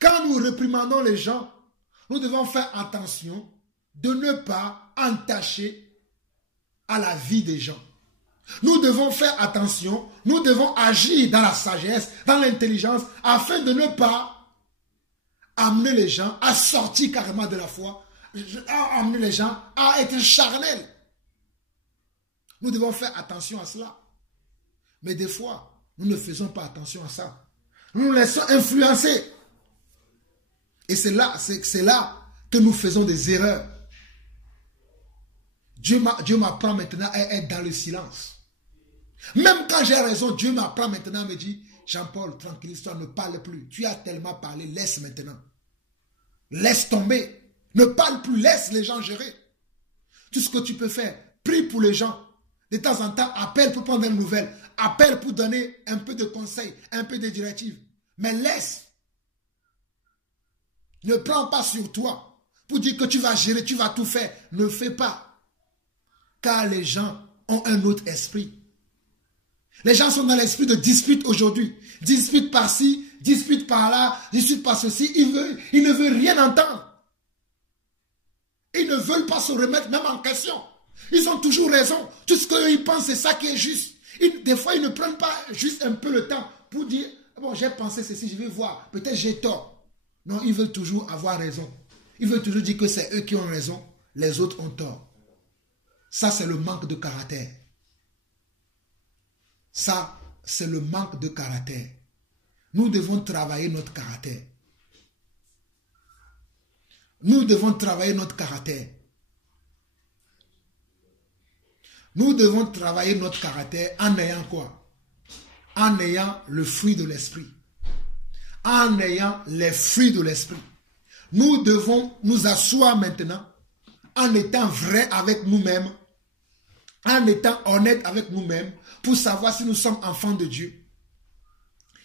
quand nous réprimandons les gens, nous devons faire attention de ne pas entacher à la vie des gens. Nous devons faire attention, nous devons agir dans la sagesse, dans l'intelligence, afin de ne pas amener les gens à sortir carrément de la foi, à amener les gens à être charnels. Nous devons faire attention à cela. Mais des fois, nous ne faisons pas attention à ça. Nous nous laissons influencer. Et c'est là que nous faisons des erreurs. Dieu m'apprend maintenant à être dans le silence. Même quand j'ai raison, Dieu m'apprend maintenant à me dire, Jean-Paul, tranquillise-toi, ne parle plus. Tu as tellement parlé, laisse maintenant. Laisse tomber. Ne parle plus, laisse les gens gérer. Tout ce que tu peux faire, prie pour les gens. De temps en temps, appelle pour prendre une nouvelle. Appelle pour donner un peu de conseils, un peu de directives. Mais laisse. Ne prends pas sur toi pour dire que tu vas gérer, tu vas tout faire. Ne fais pas. Car les gens ont un autre esprit. Les gens sont dans l'esprit de dispute aujourd'hui. Dispute par-ci, dispute par-là, dispute par ceci. Ils ne veulent rien entendre. Ils ne veulent pas se remettre même en question. Ils ont toujours raison. Tout ce qu'ils pensent, c'est ça qui est juste. Des fois, ils ne prennent pas juste un peu le temps pour dire, bon, j'ai pensé ceci, je vais voir. Peut-être j'ai tort. Non, ils veulent toujours avoir raison. Ils veulent toujours dire que c'est eux qui ont raison, les autres ont tort. Ça, c'est le manque de caractère. Ça, c'est le manque de caractère. Nous devons travailler notre caractère. Nous devons travailler notre caractère. Nous devons travailler notre caractère en ayant quoi? En ayant le fruit de l'esprit. En ayant les fruits de l'esprit. Nous devons nous asseoir maintenant en étant vrais avec nous-mêmes, en étant honnêtes avec nous-mêmes, pour savoir si nous sommes enfants de Dieu.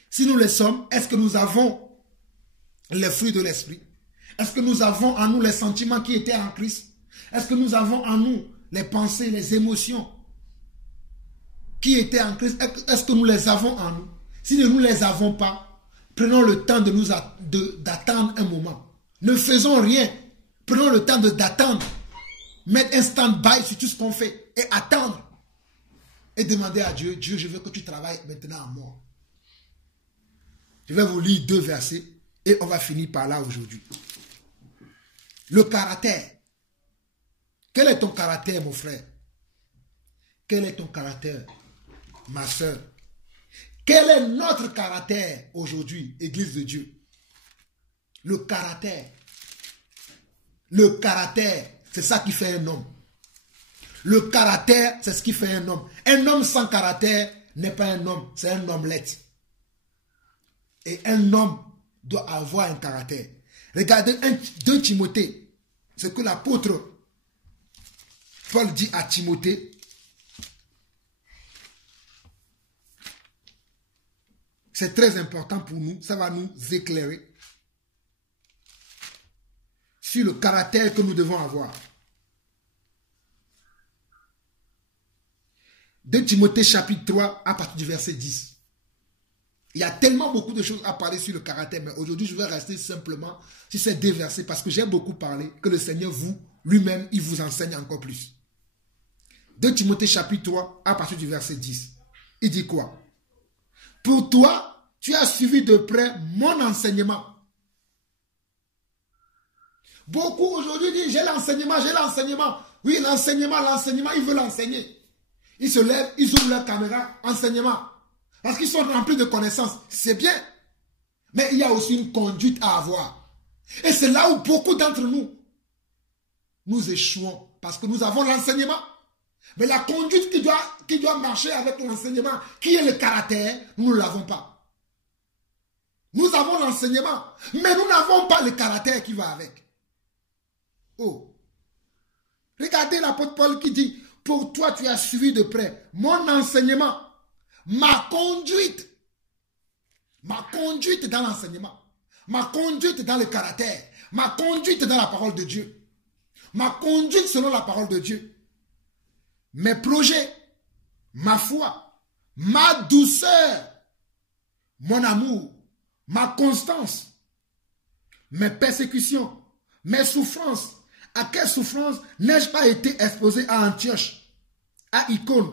Si nous le sommes, est-ce que nous avons les fruits de l'esprit? Est-ce que nous avons en nous les sentiments qui étaient en Christ? Est-ce que nous avons en nous les pensées, les émotions qui étaient en Christ? Est-ce que nous les avons en nous? Si nous ne les avons pas, prenons le temps d'attendre un moment. Ne faisons rien. Prenons le temps d'attendre. Mettre un stand-by sur tout ce qu'on fait et attendre. Et demander à Dieu, Dieu, je veux que tu travailles maintenant à moi. Je vais vous lire 2 versets et on va finir par là aujourd'hui. Le caractère. Quel est ton caractère, mon frère? Quel est ton caractère, ma soeur? Quel est notre caractère aujourd'hui, Église de Dieu? Le caractère. Le caractère, c'est ça qui fait un homme. Le caractère, c'est ce qui fait un homme. Un homme sans caractère n'est pas un homme, c'est un omelette. Et un homme doit avoir un caractère. Regardez 2 Timothée, ce que l'apôtre Paul dit à Timothée. C'est très important pour nous. Ça va nous éclairer sur le caractère que nous devons avoir. 2 Timothée chapitre 3 à partir du verset 10. Il y a tellement beaucoup de choses à parler sur le caractère, mais aujourd'hui je vais rester simplement sur ces 2 versets parce que j'ai beaucoup parlé, que le Seigneur lui-même, il vous enseigne encore plus. 2 Timothée chapitre 3 à partir du verset 10. Il dit quoi? Pour toi, tu as suivi de près mon enseignement. Beaucoup aujourd'hui disent j'ai l'enseignement, j'ai l'enseignement. Oui, l'enseignement, ils veulent l'enseigner. Ils se lèvent, ils ouvrent leur caméra, enseignement. Parce qu'ils sont remplis de connaissances. C'est bien. Mais il y a aussi une conduite à avoir. Et c'est là où beaucoup d'entre nous, nous échouons. Parce que nous avons l'enseignement. Mais la conduite qui doit marcher avec l'enseignement, qui est le caractère, nous ne l'avons pas. Nous avons l'enseignement, mais nous n'avons pas le caractère qui va avec. Oh. Regardez l'apôtre Paul qui dit, pour toi tu as suivi de près mon enseignement, ma conduite dans l'enseignement, ma conduite dans le caractère, ma conduite dans la parole de Dieu, ma conduite selon la parole de Dieu, mes projets, ma foi, ma douceur, mon amour, ma constance, mes persécutions, mes souffrances. À quelle souffrance n'ai-je pas été exposé à Antioche, à Icône,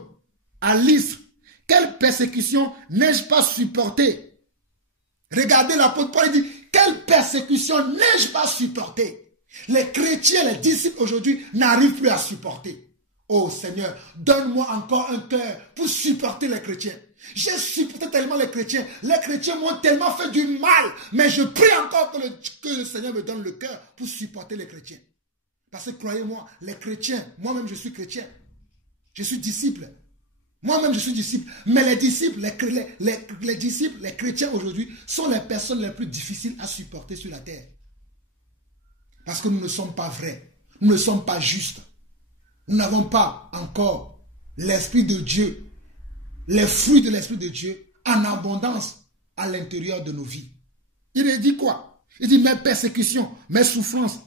à Lystre? Quelle persécution n'ai-je pas supporté? Regardez l'apôtre Paul, il dit, quelle persécution n'ai-je pas supporté? Les chrétiens, les disciples aujourd'hui n'arrivent plus à supporter. Oh Seigneur, donne-moi encore un cœur pour supporter les chrétiens. J'ai supporté tellement les chrétiens. Les chrétiens m'ont tellement fait du mal. Mais je prie encore que le Seigneur me donne le cœur pour supporter les chrétiens. Parce que croyez-moi, les chrétiens, moi-même je suis chrétien. Je suis disciple. Moi-même je suis disciple. Mais les disciples, les disciples, les chrétiens aujourd'hui sont les personnes les plus difficiles à supporter sur la terre. Parce que nous ne sommes pas vrais. Nous ne sommes pas justes. Nous n'avons pas encore l'Esprit de Dieu, les fruits de l'Esprit de Dieu en abondance à l'intérieur de nos vies. Il dit quoi? Il dit mes persécutions, mes souffrances.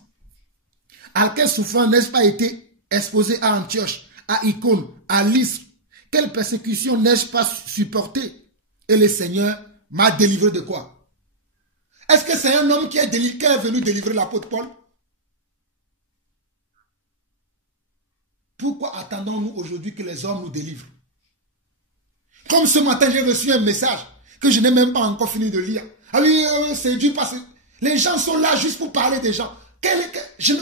À quelle souffrance n'ai-je pas été exposé à Antioche, à Icône, à Lystre? Quelle persécution n'ai-je pas supporté? Et le Seigneur m'a délivré de quoi? Est-ce que c'est un homme qui est venu délivrer l'apôtre Paul? Pourquoi attendons-nous aujourd'hui que les hommes nous délivrent? Comme ce matin, j'ai reçu un message que je n'ai même pas encore fini de lire. Ah oui, c'est dur parce que les gens sont là juste pour parler des gens.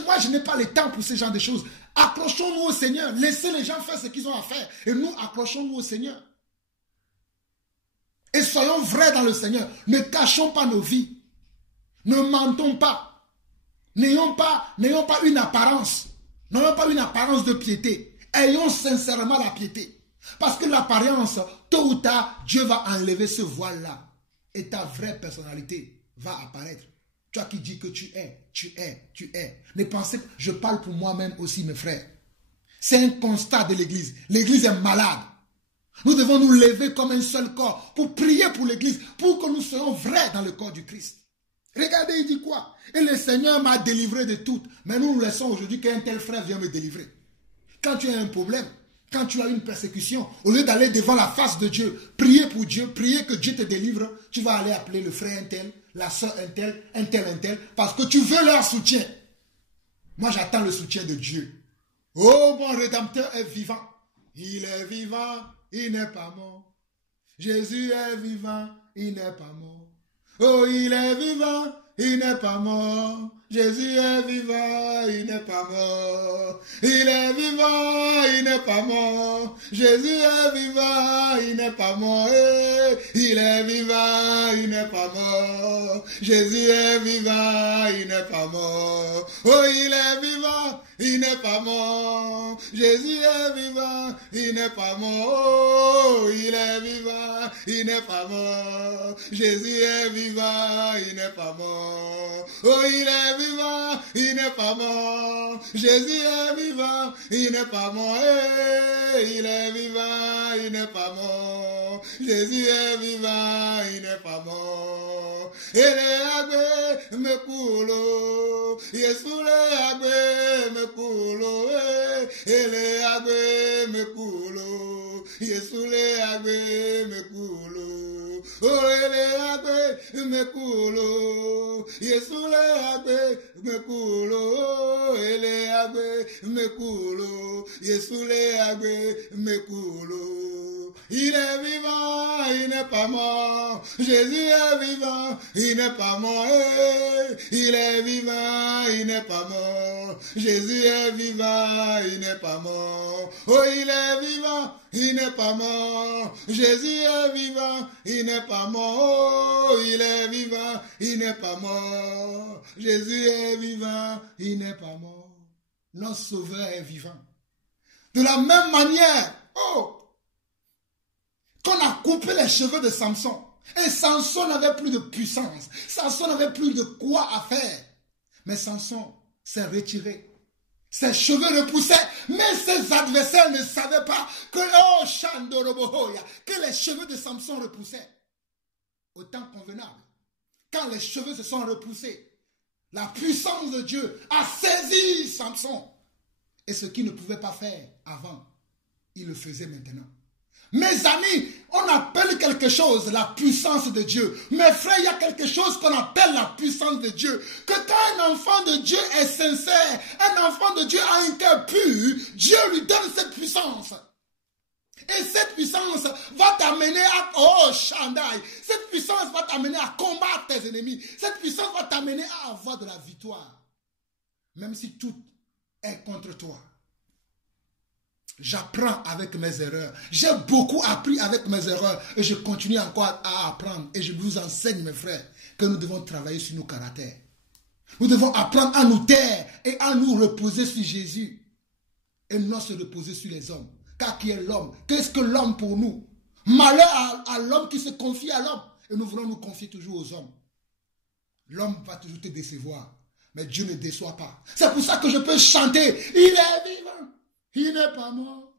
Moi, je n'ai pas le temps pour ce genre de choses. Accrochons-nous au Seigneur. Laissez les gens faire ce qu'ils ont à faire. Et nous, accrochons-nous au Seigneur. Et soyons vrais dans le Seigneur. Ne cachons pas nos vies. Ne mentons pas. N'ayons pas une apparence. N'ayons pas une apparence de piété. Ayons sincèrement la piété. Parce que l'apparence, tôt ou tard, Dieu va enlever ce voile-là. Et ta vraie personnalité va apparaître. Toi qui dis que tu es. Ne pensez pas, je parle pour moi-même aussi, mes frères. C'est un constat de l'Église. L'Église est malade. Nous devons nous lever comme un seul corps pour prier pour l'Église, pour que nous soyons vrais dans le corps du Christ. Regardez, il dit quoi? Et le Seigneur m'a délivré de tout. Mais nous laissons aujourd'hui qu'un tel frère vienne me délivrer. Quand tu as un problème, quand tu as une persécution, au lieu d'aller devant la face de Dieu, prier pour Dieu, prier que Dieu te délivre, tu vas aller appeler le frère un tel, la soeur un tel, parce que tu veux leur soutien. Moi, j'attends le soutien de Dieu. Oh, mon Rédempteur est vivant. Il est vivant, il n'est pas mort. Jésus est vivant, il n'est pas mort. Oh, il est vivant, il n'est pas mort. Jésus est vivant, il n'est pas mort. Il est vivant, il n'est pas mort. Jésus est vivant, il n'est pas mort. Il est vivant, il n'est pas mort. Jésus est vivant, il n'est pas mort. Oh, il est vivant, il n'est pas mort. Jésus est vivant, il n'est pas mort. Oh, il est vivant, il n'est pas mort. Jésus est vivant, il n'est pas mort. Oh, il est vivant, il n'est pas mort. Jésus est vivant, il n'est pas mort. Il est vivant, il n'est pas mort. Jésus est vivant, il n'est pas mort. Il est agbe me kulo. Yesu le agbe me kulo. Il est agbe me kulo. Yesu le agbe me kulo. Oh, il est agbe me kulo. Yesu le agbe me kulo. Il est agbe me kulo. Yesu le agbe me kulo. Il est vivant, il n'est pas mort. Jésus est vivant, il n'est pas mort. Il est vivant, il n'est pas mort. Jésus est vivant, il n'est pas mort. Oh, il est vivant, il n'est pas mort. Jésus est vivant, il n'est pas mort. Oh, il est vivant, il n'est pas mort. Jésus est vivant, il n'est pas mort. Notre Sauveur est vivant. De la même manière, qu'on a coupé les cheveux de Samson. Et Samson n'avait plus de puissance. Samson n'avait plus de quoi à faire. Mais Samson s'est retiré. Ses cheveux repoussaient. Mais ses adversaires ne savaient pas que, que les cheveux de Samson repoussaient. Au temps convenable. Quand les cheveux se sont repoussés, la puissance de Dieu a saisi Samson. Et ce qu'il ne pouvait pas faire avant, il le faisait maintenant. Mes amis, on appelle quelque chose la puissance de Dieu. Mes frères, il y a quelque chose qu'on appelle la puissance de Dieu. Que quand un enfant de Dieu est sincère, un enfant de Dieu a un cœur pur, Dieu lui donne cette puissance. Et cette puissance va t'amener à... Shandai. Cette puissance va t'amener à combattre tes ennemis. Cette puissance va t'amener à avoir de la victoire. Même si tout est contre toi. J'apprends avec mes erreurs. J'ai beaucoup appris avec mes erreurs. Et je continue encore à apprendre. Et je vous enseigne, mes frères, que nous devons travailler sur nos caractères. Nous devons apprendre à nous taire et à nous reposer sur Jésus. Et non se reposer sur les hommes. Car qui est l'homme? Qu'est-ce que l'homme pour nous? Malheur à l'homme qui se confie à l'homme. Et nous voulons nous confier toujours aux hommes. L'homme va toujours te décevoir. Mais Dieu ne déçoit pas. C'est pour ça que je peux chanter. Il est vivant. Il n'est pas mort.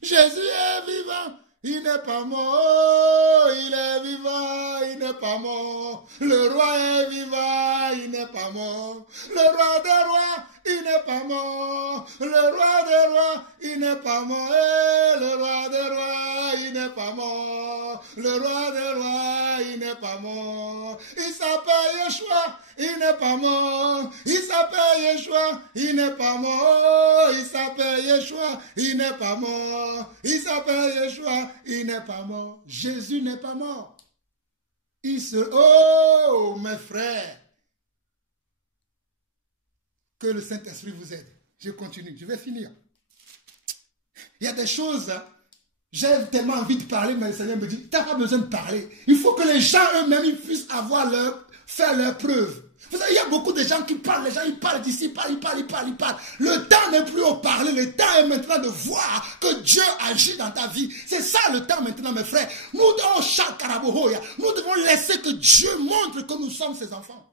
Jésus est vivant. Il n'est pas mort. Il est vivant. Il n'est pas mort. Le roi est vivant. Il n'est pas mort. Le roi des rois. Il n'est pas mort. Le roi des rois. Il n'est pas mort. Le roi des rois. Il n'est pas mort. Le roi des rois. Il n'est pas mort. Il s'appelle Yeshua. Il n'est pas mort. Il s'appelle Yeshua. Il n'est pas mort. Il s'appelle Yeshua. Il n'est pas mort. Il s'appelle Yeshua. Il n'est pas mort. Jésus n'est pas mort. Oh, mes frères. Que le Saint-Esprit vous aide. Je continue. Je vais finir. Il y a des choses... J'ai tellement envie de parler, mais le Seigneur me dit, tu n'as pas besoin de parler. Il faut que les gens eux-mêmes ils puissent faire leurs preuves. Vous savez, il y a beaucoup de gens qui parlent, les gens ils parlent d'ici, ils parlent. Le temps n'est plus au parler, le temps est maintenant de voir que Dieu agit dans ta vie. C'est ça le temps maintenant, mes frères. Nous devons laisser que Dieu montre que nous sommes ses enfants.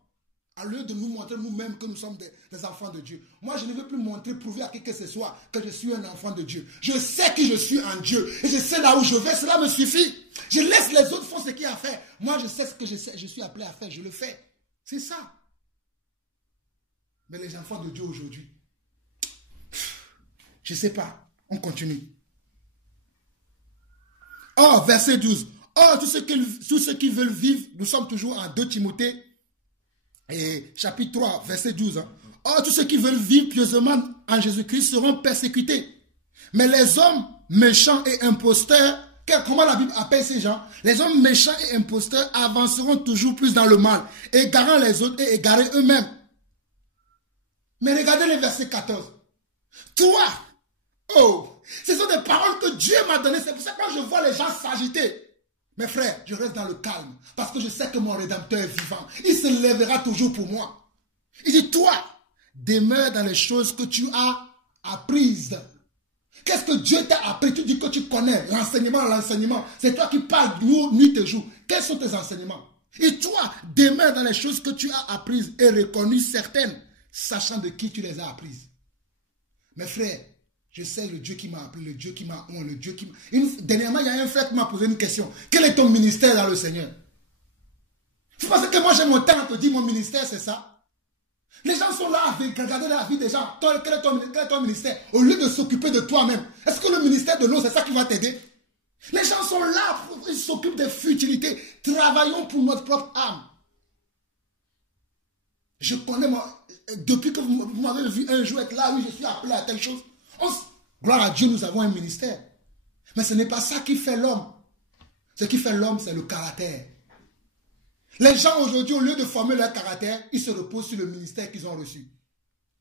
Au lieu de nous montrer nous-mêmes que nous sommes des enfants de Dieu. Moi, je ne veux plus montrer, prouver à qui que ce soit que je suis un enfant de Dieu. Je sais qui je suis en Dieu. Et je sais là où je vais, cela me suffit. Je laisse les autres faire ce qu'il y a à faire. Moi, je sais ce que je suis appelé à faire, je le fais. C'est ça. Mais les enfants de Dieu aujourd'hui, je ne sais pas. On continue. Oh, verset 12. Oh, tous ceux qui veulent vivre, nous sommes toujours en 2 Timothée. Et chapitre 3, verset 12. Or, tous ceux qui veulent vivre pieusement en Jésus-Christ seront persécutés. Mais les hommes méchants et imposteurs, comment la Bible appelle ces gens? Les hommes méchants et imposteurs avanceront toujours plus dans le mal, égarant les autres et égarés eux-mêmes. Mais regardez le verset 14. Toi, ce sont des paroles que Dieu m'a données. C'est pour ça que quand je vois les gens s'agiter, mes frères, je reste dans le calme. Parce que je sais que mon Rédempteur est vivant. Il se lèvera toujours pour moi. Il dit, toi, demeure dans les choses que tu as apprises. Qu'est-ce que Dieu t'a appris? Tu dis que tu connais l'enseignement. C'est toi qui parles nuit et jour. Quels sont tes enseignements? Et toi, demeure dans les choses que tu as apprises et reconnues certaines sachant de qui tu les as apprises. Mes frères, je sais le Dieu qui m'a appelé, le Dieu qui m'a honte, le Dieu qui m'a... Dernièrement, il y a un frère qui m'a posé une question. Quel est ton ministère dans le Seigneur? Vous pensez que moi j'ai mon temps à te dire mon ministère, c'est ça? Les gens sont là à regarder la vie des gens. Quel est ton ministère? Au lieu de s'occuper de toi-même. Est-ce que le ministère de l'eau, c'est ça qui va t'aider? Les gens sont là, ils s'occupent des futilités. Travaillons pour notre propre âme. Je connais, moi, depuis que vous m'avez vu un jour être là, oui, je suis appelé à telle chose. Gloire à Dieu, nous avons un ministère. Mais ce n'est pas ça qui fait l'homme. Ce qui fait l'homme, c'est le caractère. Les gens aujourd'hui, au lieu de former leur caractère, ils se reposent sur le ministère qu'ils ont reçu.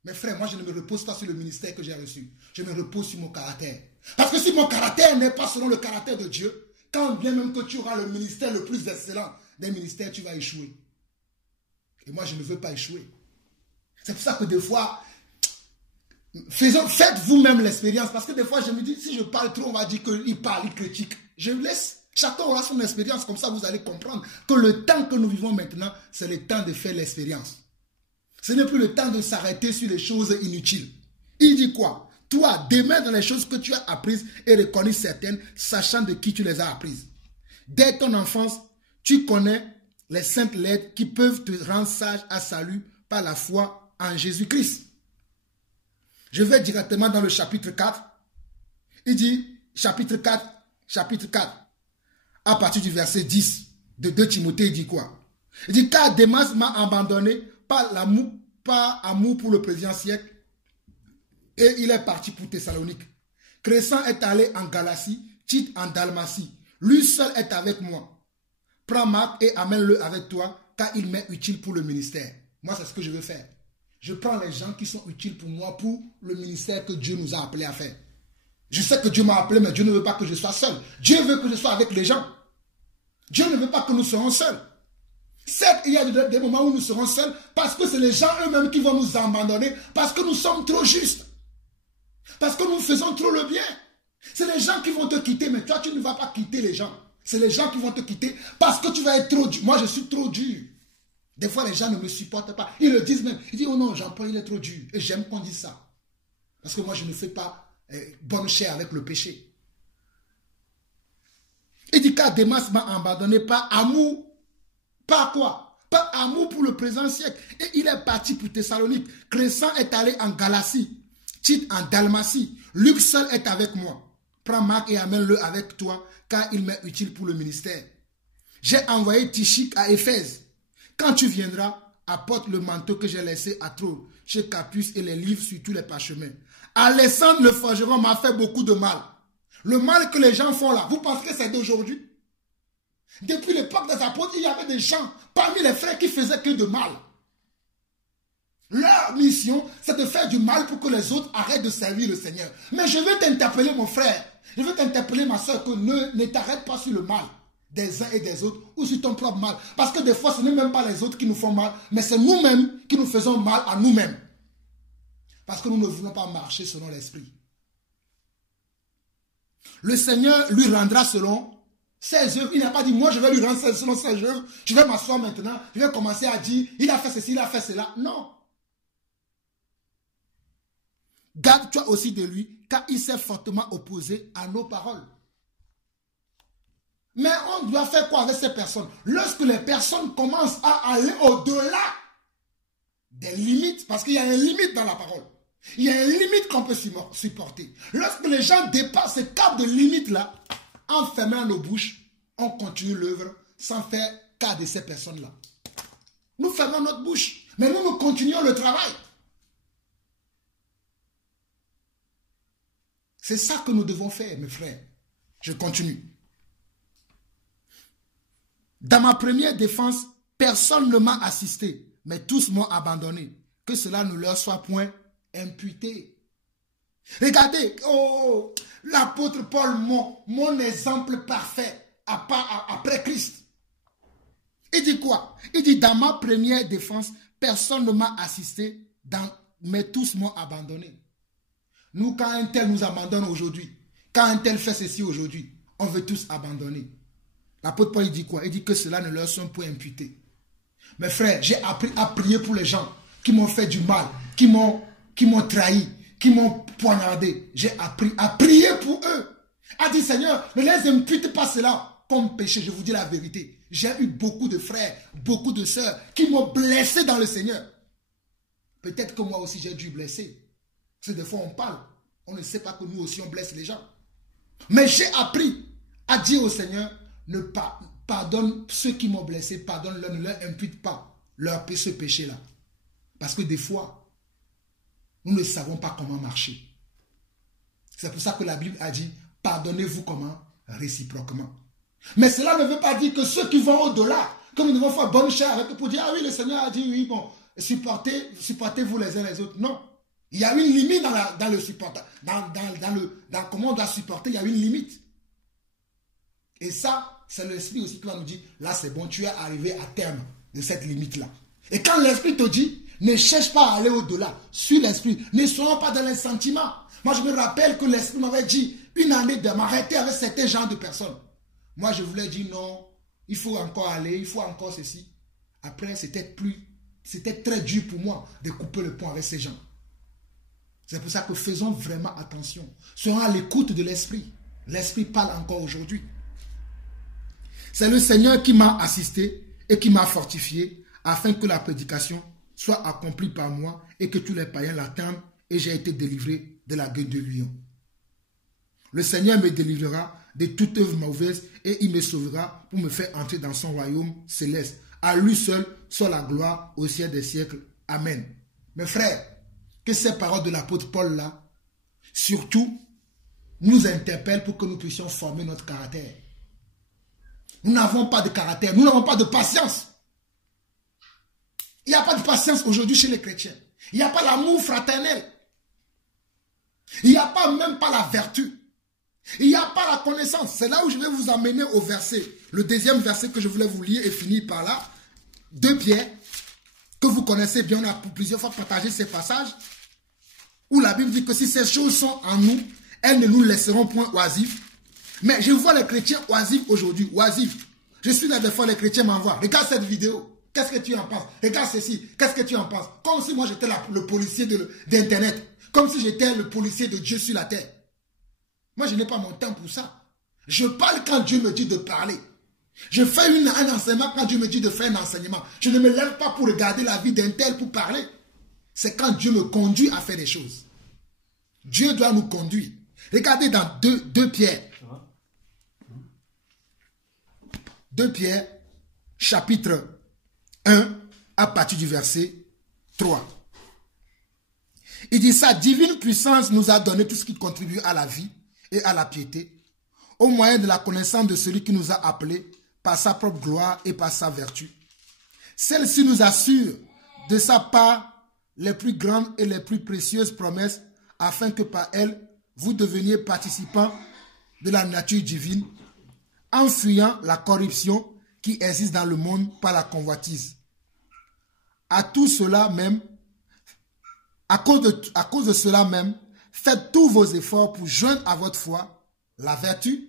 Mes frères, moi je ne me repose pas sur le ministère que j'ai reçu. Je me repose sur mon caractère. Parce que si mon caractère n'est pas selon le caractère de Dieu, quand bien même que tu auras le ministère le plus excellent des ministères, tu vas échouer. Et moi je ne veux pas échouer. C'est pour ça que des fois, faites vous-même l'expérience. Parce que des fois je me dis, si je parle trop, on va dire qu'il parle, il critique. Je laisse. Chacun aura son expérience, comme ça vous allez comprendre que le temps que nous vivons maintenant, c'est le temps de faire l'expérience. Ce n'est plus le temps de s'arrêter sur les choses inutiles. Il dit quoi? Toi, demeure dans les choses que tu as apprises et reconnais certaines, sachant de qui tu les as apprises. Dès ton enfance, tu connais les saintes lettres qui peuvent te rendre sage à salut par la foi en Jésus-Christ. Je vais directement dans le chapitre 4. Il dit, chapitre 4, à partir du verset 10 de 2 Timothée, il dit quoi? Il dit, car Démas m'a abandonné par amour pour le présent siècle et il est parti pour Thessalonique. Crescent est allé en Galatie, Tite en Dalmatie. Lui seul est avec moi. Prends Marc et amène-le avec toi, car il m'est utile pour le ministère. Moi, c'est ce que je veux faire. Je prends les gens qui sont utiles pour moi, pour le ministère que Dieu nous a appelés à faire. Je sais que Dieu m'a appelé, mais Dieu ne veut pas que je sois seul. Dieu veut que je sois avec les gens. Dieu ne veut pas que nous soyons seuls. Certes, il y a des moments où nous serons seuls, parce que c'est les gens eux-mêmes qui vont nous abandonner, parce que nous sommes trop justes. Parce que nous faisons trop le bien. C'est les gens qui vont te quitter, mais toi, tu ne vas pas quitter les gens. C'est les gens qui vont te quitter parce que tu vas être trop dur. Moi, je suis trop dur. Des fois, les gens ne me supportent pas. Ils le disent même. Ils disent, oh non, Jean-Paul, il est trop dur. Et j'aime qu'on dise ça. Parce que moi, je ne fais pas bonne chair avec le péché. Il dit, car Démas m'a abandonné par amour. Par quoi? Par amour pour le présent siècle. Et il est parti pour Thessalonique. Crescent est allé en Galatie. Tite en Dalmatie. Luc seul est avec moi. Prends Marc et amène-le avec toi, car il m'est utile pour le ministère. J'ai envoyé Tychik à Éphèse. Quand tu viendras, apporte le manteau que j'ai laissé à Trolle, chez Capus, et les livres sur tous les parchemins. Alexandre le forgeron m'a fait beaucoup de mal. Le mal que les gens font là, vous pensez que c'est d'aujourd'hui? Depuis l'époque des apôtres, il y avait des gens parmi les frères qui faisaient que de mal. Leur mission, c'est de faire du mal pour que les autres arrêtent de servir le Seigneur. Mais je veux t'interpeller, mon frère. Je veux t'interpeller, ma soeur, que ne t'arrête pas sur le mal des uns et des autres ou sur ton propre mal. Parce que des fois, ce n'est même pas les autres qui nous font mal, mais c'est nous-mêmes qui nous faisons mal à nous-mêmes. Parce que nous ne voulons pas marcher selon l'esprit. Le Seigneur lui rendra selon ses œuvres. Il n'a pas dit, moi je vais lui rendre selon ses œuvres. Je vais m'asseoir maintenant. Je vais commencer à dire, il a fait ceci, il a fait cela. Non. Garde-toi aussi de lui, car il s'est fortement opposé à nos paroles. Mais on doit faire quoi avec ces personnes? Lorsque les personnes commencent à aller au-delà des limites, parce qu'il y a une limite dans la parole. Il y a une limite qu'on peut supporter. Lorsque les gens dépassent ce cap de limite-là, en fermant nos bouches, on continue l'œuvre sans faire cas de ces personnes-là. Nous fermons notre bouche, mais nous continuons le travail. C'est ça que nous devons faire, mes frères. Je continue. Dans ma première défense, personne ne m'a assisté, mais tous m'ont abandonné. Que cela ne leur soit point imputé. Regardez, oh, l'apôtre Paul, mon exemple parfait après Christ. Il dit quoi? Il dit, dans ma première défense, personne ne m'a assisté, mais tous m'ont abandonné. Nous, quand un tel nous abandonne aujourd'hui, quand un tel fait ceci aujourd'hui, on veut tous abandonner. L'apôtre Paul, il dit quoi? Il dit que cela ne leur sont point imputés. Mes frères, j'ai appris à prier pour les gens qui m'ont fait du mal, qui m'ont trahi, qui m'ont poignardé. J'ai appris à prier pour eux. A dit, Seigneur, ne les impute pas cela comme péché. Je vous dis la vérité. J'ai eu beaucoup de frères, beaucoup de sœurs qui m'ont blessé dans le Seigneur. Peut-être que moi aussi j'ai dû blesser. Parce que des fois on parle. On ne sait pas que nous aussi on blesse les gens. Mais j'ai appris à dire au Seigneur, pardonne ceux qui m'ont blessé, pardonne-leur, ne leur impute pas ce péché-là. Parce que des fois, nous ne savons pas comment marcher. C'est pour ça que la Bible a dit, pardonnez-vous comment? Réciproquement. Mais cela ne veut pas dire que ceux qui vont au-delà, que nous devons faire bonne chère avec eux pour dire, ah oui, le Seigneur a dit, oui, bon, supportez-vous les uns les autres. Non. Il y a une limite dans le support. Dans comment on doit supporter, il y a une limite. Et ça, c'est l'esprit aussi qui va nous dire, là c'est bon, tu es arrivé à terme de cette limite-là. Et quand l'esprit te dit, ne cherche pas à aller au-delà, suis l'esprit, ne soyons pas dans les sentiments. Moi je me rappelle que l'esprit m'avait dit, une année de m'arrêter avec certains genres de personnes. Moi je voulais dire non, il faut encore aller, il faut encore ceci. Après c'était très dur pour moi de couper le pont avec ces gens. C'est pour ça que faisons vraiment attention. Soyons à l'écoute de l'esprit. L'esprit parle encore aujourd'hui. C'est le Seigneur qui m'a assisté et qui m'a fortifié afin que la prédication soit accomplie par moi et que tous les païens l'attendent et j'ai été délivré de la gueule de lion. Le Seigneur me délivrera de toute œuvre mauvaise et il me sauvera pour me faire entrer dans son royaume céleste. À lui seul soit la gloire au siècle des siècles. Amen. Mes frères, que ces paroles de l'apôtre Paul là, surtout, nous interpellent pour que nous puissions former notre caractère. Nous n'avons pas de caractère, nous n'avons pas de patience. Il n'y a pas de patience aujourd'hui chez les chrétiens. Il n'y a pas l'amour fraternel. Il n'y a pas même pas la vertu. Il n'y a pas la connaissance. C'est là où je vais vous amener au verset. Le deuxième verset que je voulais vous lire et finir par là. 2 Pierre, que vous connaissez bien, on a plusieurs fois partagé ces passages, où la Bible dit que si ces choses sont en nous, elles ne nous laisseront point oisifs. Mais je vois les chrétiens oisifs aujourd'hui, oisifs. Je suis là des fois, les chrétiens m'envoient. Regarde cette vidéo, qu'est-ce que tu en penses? Regarde ceci, qu'est-ce que tu en penses? Comme si moi j'étais le policier d'Internet. Comme si j'étais le policier de Dieu sur la terre. Moi je n'ai pas mon temps pour ça. Je parle quand Dieu me dit de parler. Je fais un enseignement quand Dieu me dit de faire un enseignement. Je ne me lève pas pour regarder la vie d'un tel pour parler. C'est quand Dieu me conduit à faire des choses. Dieu doit nous conduire. Regardez dans 2 Pierre. 2 Pierre, chapitre 1, à partir du verset 3. Il dit, sa divine puissance nous a donné tout ce qui contribue à la vie et à la piété, au moyen de la connaissance de celui qui nous a appelés par sa propre gloire et par sa vertu. Celle-ci nous assure de sa part les plus grandes et les plus précieuses promesses, afin que par elles, vous deveniez participants de la nature divine, en fuyant la corruption qui existe dans le monde par la convoitise. À tout cela même, à cause de cela même, faites tous vos efforts pour joindre à votre foi la vertu.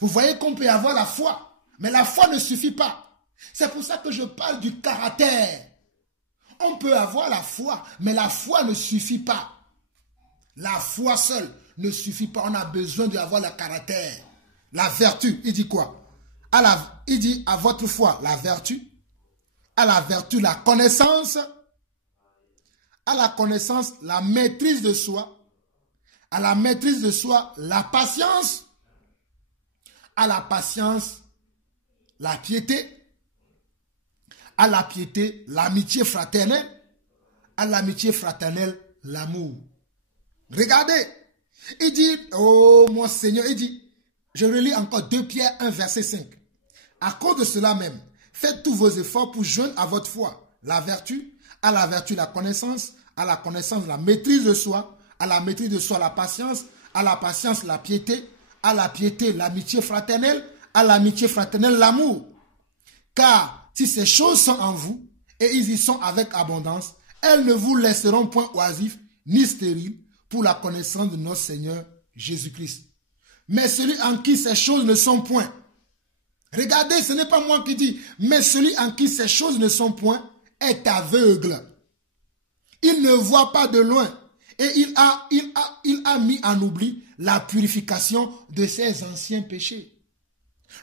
Vous voyez qu'on peut avoir la foi, mais la foi ne suffit pas. C'est pour ça que je parle du caractère. On peut avoir la foi, mais la foi ne suffit pas. La foi seule ne suffit pas. On a besoin d'avoir le caractère. La vertu, il dit quoi? Il dit à votre foi la vertu, à la vertu la connaissance, à la connaissance la maîtrise de soi, à la maîtrise de soi la patience, à la patience la piété, à la piété l'amitié fraternelle, à l'amitié fraternelle l'amour. Regardez, il dit, oh mon Seigneur, il dit, je relis encore 2 Pierre 1 verset 5. À cause de cela même, faites tous vos efforts pour joindre à votre foi la vertu, à la vertu la connaissance, à la connaissance la maîtrise de soi, à la maîtrise de soi la patience, à la patience la piété, à la piété l'amitié fraternelle, à l'amitié fraternelle l'amour. Car si ces choses sont en vous, et ils y sont avec abondance, elles ne vous laisseront point oisifs ni stériles pour la connaissance de notre Seigneur Jésus-Christ. Mais celui en qui ces choses ne sont point. Regardez, ce n'est pas moi qui dis, mais celui en qui ces choses ne sont point est aveugle. Il ne voit pas de loin. Et il a mis en oubli la purification de ses anciens péchés.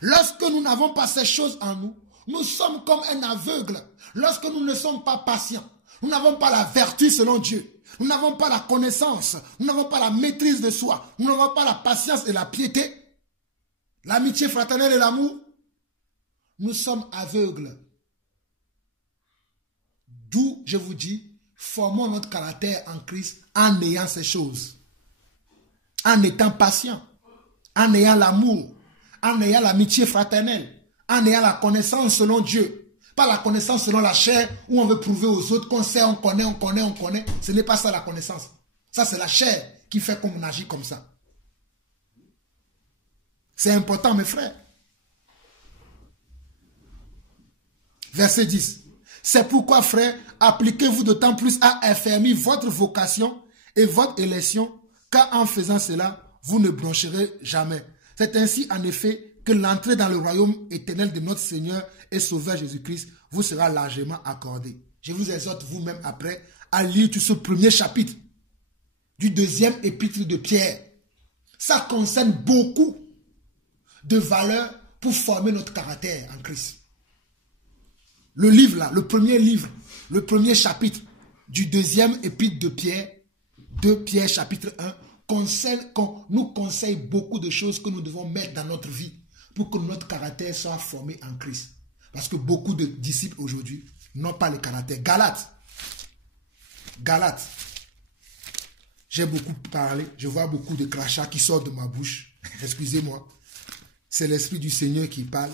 Lorsque nous n'avons pas ces choses en nous, nous sommes comme un aveugle. Lorsque nous ne sommes pas patients, nous n'avons pas la vertu selon Dieu. Nous n'avons pas la connaissance, nous n'avons pas la maîtrise de soi, nous n'avons pas la patience et la piété, l'amitié fraternelle et l'amour. Nous sommes aveugles. D'où, je vous dis, formons notre caractère en Christ en ayant ces choses. En étant patient, en ayant l'amour, en ayant l'amitié fraternelle, en ayant la connaissance selon Dieu. Pas la connaissance selon la chair où on veut prouver aux autres qu'on sait, on connaît. Ce n'est pas ça la connaissance. Ça, c'est la chair qui fait qu'on agit comme ça. C'est important, mes frères. Verset 10. C'est pourquoi, frères, appliquez-vous d'autant plus à affermir votre vocation et votre élection, car en faisant cela, vous ne broncherez jamais. C'est ainsi, en effet, que l'entrée dans le royaume éternel de notre Seigneur et Sauveur Jésus-Christ vous sera largement accordée. Je vous exhorte vous-même après à lire tout ce premier chapitre du deuxième épître de Pierre. Ça concerne beaucoup de valeurs pour former notre caractère en Christ. Le livre là, le premier chapitre du deuxième épître de Pierre chapitre 1, nous conseille beaucoup de choses que nous devons mettre dans notre vie pour que notre caractère soit formé en Christ. Parce que beaucoup de disciples aujourd'hui n'ont pas le caractère. Galates. J'ai beaucoup parlé, je vois beaucoup de crachats qui sortent de ma bouche. Excusez-moi. C'est l'Esprit du Seigneur qui parle.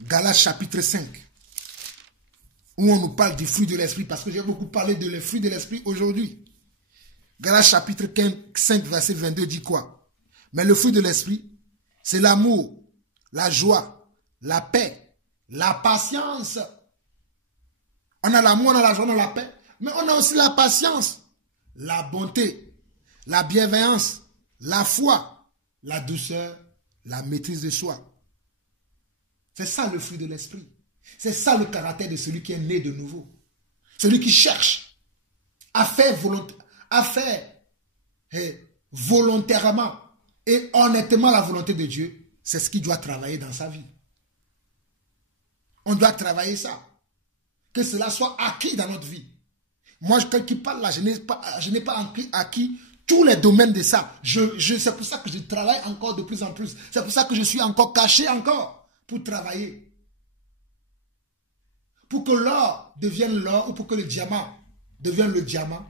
Galates chapitre 5. Où on nous parle du fruit de l'Esprit. Parce que j'ai beaucoup parlé de le fruit de l'Esprit aujourd'hui. Galates chapitre 5 verset 22 dit quoi? Mais le fruit de l'Esprit, c'est l'amour, la joie, la paix, la patience. On a l'amour, on a la joie, on a la paix. Mais on a aussi la patience, la bonté, la bienveillance, la foi, la douceur, la maîtrise de soi. C'est ça le fruit de l'Esprit. C'est ça le caractère de celui qui est né de nouveau. Celui qui cherche à faire volontairement et honnêtement la volonté de Dieu. C'est ce qu'il doit travailler dans sa vie. On doit travailler ça. Que cela soit acquis dans notre vie. Moi, quand qui parle là, je n'ai pas acquis tous les domaines de ça. C'est pour ça que je travaille encore de plus en plus. C'est pour ça que je suis encore caché encore pour travailler. Pour que l'or devienne l'or ou pour que le diamant devienne le diamant,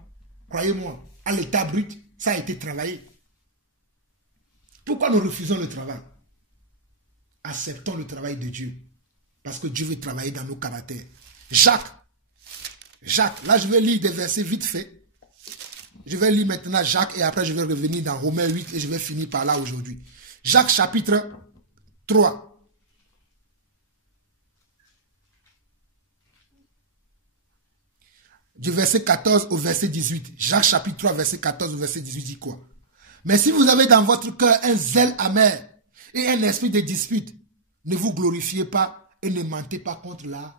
croyez-moi, à l'état brut, ça a été travaillé. Pourquoi nous refusons le travail? Acceptons le travail de Dieu. Parce que Dieu veut travailler dans nos caractères. Jacques, là je vais lire des versets vite fait. Je vais lire maintenant Jacques et après je vais revenir dans Romains 8 et je vais finir par là aujourd'hui. Jacques chapitre 3. Du verset 14 au verset 18. Jacques chapitre 3 verset 14 au verset 18 dit quoi? Mais si vous avez dans votre cœur un zèle amer et un esprit de dispute, ne vous glorifiez pas et ne mentez pas contre la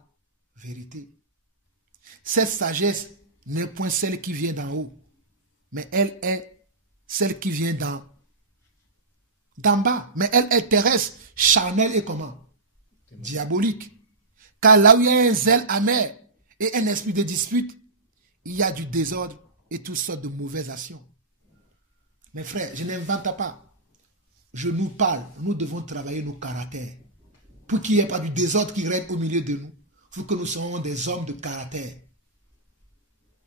vérité. Cette sagesse n'est point celle qui vient d'en haut, mais elle est celle qui vient d'en bas. Mais elle est terrestre, charnelle et comment? Diabolique. Car là où il y a un zèle amer et un esprit de dispute, il y a du désordre et toutes sortes de mauvaises actions. Mes frères, je n'invente pas. Je nous parle. Nous devons travailler nos caractères. Pour qu'il n'y ait pas du désordre qui règne au milieu de nous. Il faut que nous soyons des hommes de caractère. Il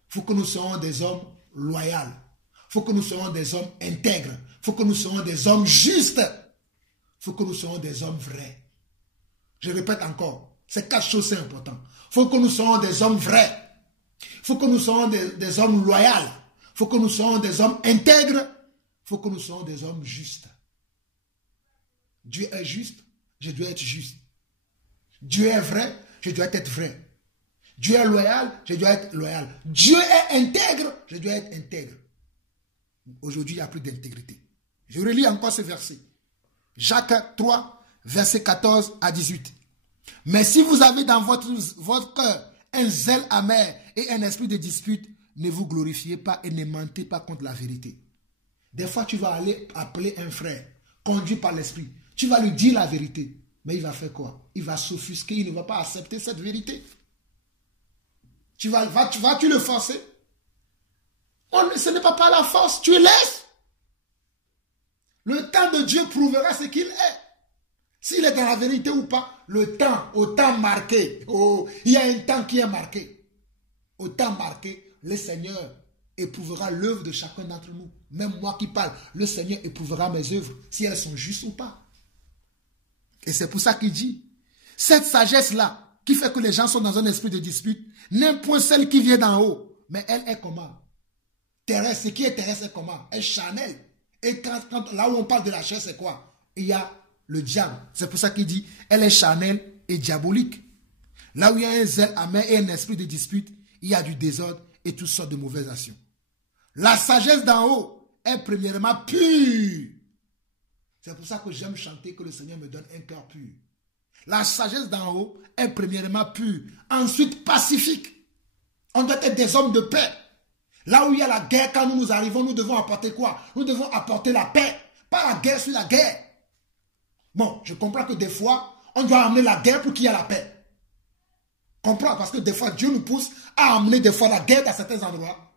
faut que nous soyons des hommes loyaux. Il faut que nous soyons des hommes intègres. Il faut que nous soyons des hommes justes. Il faut que nous soyons des hommes vrais. Je répète encore. Ces 4 choses, c'est important. Il faut que nous soyons des hommes vrais. Il faut que nous soyons des hommes loyaux. Il faut que nous soyons des hommes intègres. Il faut que nous soyons des hommes justes. Dieu est juste, je dois être juste. Dieu est vrai, je dois être vrai. Dieu est loyal, je dois être loyal. Dieu est intègre, je dois être intègre. Aujourd'hui, il n'y a plus d'intégrité. Je relis encore ce verset. Jacques 3, verset 14 à 18. Mais si vous avez dans votre cœur un zèle amer et un esprit de dispute, ne vous glorifiez pas et ne mentez pas contre la vérité. Des fois, tu vas aller appeler un frère, conduit par l'esprit. Tu vas lui dire la vérité. Mais il va faire quoi? Il va s'offusquer, il ne va pas accepter cette vérité. Vas-tu le forcer? Ce n'est pas par la force, tu laisses. Le temps de Dieu prouvera ce qu'il est. S'il est dans la vérité ou pas, le temps, au temps marqué, il y a un temps qui est marqué. Au temps marqué, le Seigneur éprouvera l'œuvre de chacun d'entre nous. Même moi qui parle, le Seigneur éprouvera mes œuvres, si elles sont justes ou pas. Et c'est pour ça qu'il dit, cette sagesse-là, qui fait que les gens sont dans un esprit de dispute, n'est point celle qui vient d'en haut, mais elle est comment? Terrestre, ce qui est terrestre, c'est comment? Elle est charnelle. Et là où on parle de la chair, c'est quoi? Il y a le diable. C'est pour ça qu'il dit, elle est charnelle et diabolique. Là où il y a un zèle amer et un esprit de dispute, il y a du désordre et toutes sortes de mauvaises actions. La sagesse d'en haut est premièrement pure. C'est pour ça que j'aime chanter que le Seigneur me donne un cœur pur. La sagesse d'en haut est premièrement pure. Ensuite, pacifique. On doit être des hommes de paix. Là où il y a la guerre, quand nous arrivons, nous devons apporter quoi? Nous devons apporter la paix. Pas la guerre sur la guerre. Bon, je comprends que des fois, on doit amener la guerre pour qu'il y ait la paix. Comprends? Parce que des fois, Dieu nous pousse à amener des fois la guerre dans certains endroits.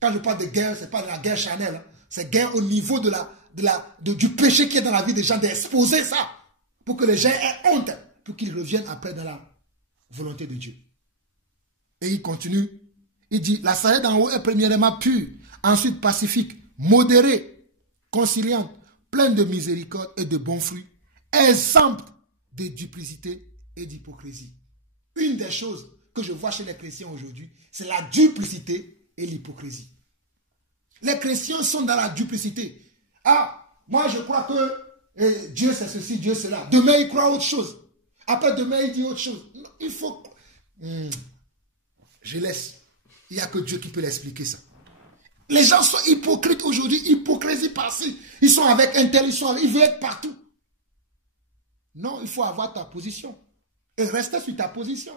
Quand je parle de guerre, ce n'est pas de la guerre charnelle. Hein. C'est guerre au niveau du péché qui est dans la vie des gens, d'exposer ça. Pour que les gens aient honte. Pour qu'ils reviennent après dans la volonté de Dieu. Et il continue. Il dit, la sagesse d'en haut est premièrement pure, ensuite pacifique, modérée, conciliante, pleine de miséricorde et de bons fruits, exempte de duplicité et d'hypocrisie. Une des choses que je vois chez les chrétiens aujourd'hui, c'est la duplicité et l'hypocrisie. Les chrétiens sont dans la duplicité. Ah, moi je crois que Dieu c'est ceci, Dieu c'est cela. Demain il croit autre chose. Après demain il dit autre chose. Non, il faut... Je laisse. Il n'y a que Dieu qui peut l'expliquer ça. Les gens sont hypocrites aujourd'hui, hypocrisie par-ci. Ils sont avec un tel, ils veulent être partout. Non, il faut avoir ta position. Et rester sur ta position.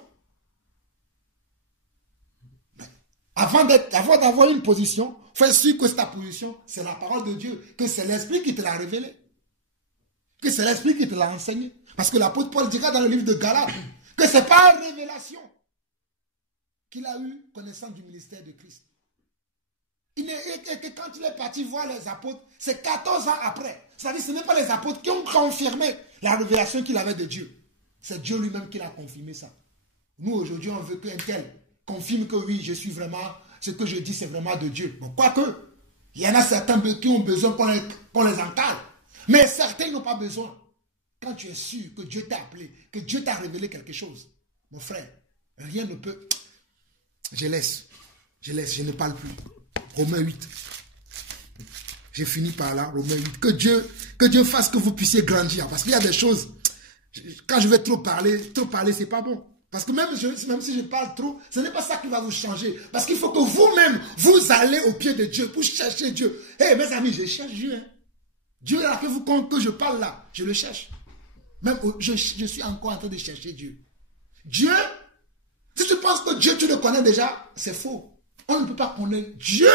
Avant d'avoir une position, fais sûr que ta position, c'est la parole de Dieu. Que c'est l'Esprit qui te l'a révélé. Que c'est l'Esprit qui te l'a enseigné. Parce que l'apôtre Paul dira dans le livre de Galates que ce n'est pas une révélation qu'il a eu connaissance du ministère de Christ. Et que quand il est parti voir les apôtres, c'est 14 ans après. C'est-à-dire que ce n'est pas les apôtres qui ont confirmé la révélation qu'il avait de Dieu. C'est Dieu lui-même qui l'a confirmé ça. Nous, aujourd'hui, on veut qu'un tel confirme que oui, je suis vraiment, ce que je dis, c'est vraiment de Dieu. Bon, quoique, il y en a certains qui ont besoin qu'on les encadre. Mais certains n'ont pas besoin. Quand tu es sûr que Dieu t'a appelé, que Dieu t'a révélé quelque chose, mon frère, rien ne peut... Je laisse, je ne parle plus. Romains 8. J'ai fini par là, Romains 8. Que Dieu fasse que vous puissiez grandir. Parce qu'il y a des choses, quand je vais trop parler, c'est pas bon. Parce que même si je parle trop, ce n'est pas ça qui va vous changer. Parce qu'il faut que vous-même, vous allez au pied de Dieu pour chercher Dieu. Hé, mes amis, je cherche Dieu. Hein. Dieu a fait vous compte que je parle là. Je le cherche. Même je suis encore en train de chercher Dieu. Dieu, si tu penses que Dieu, tu le connais déjà, c'est faux. On ne peut pas connaître Dieu.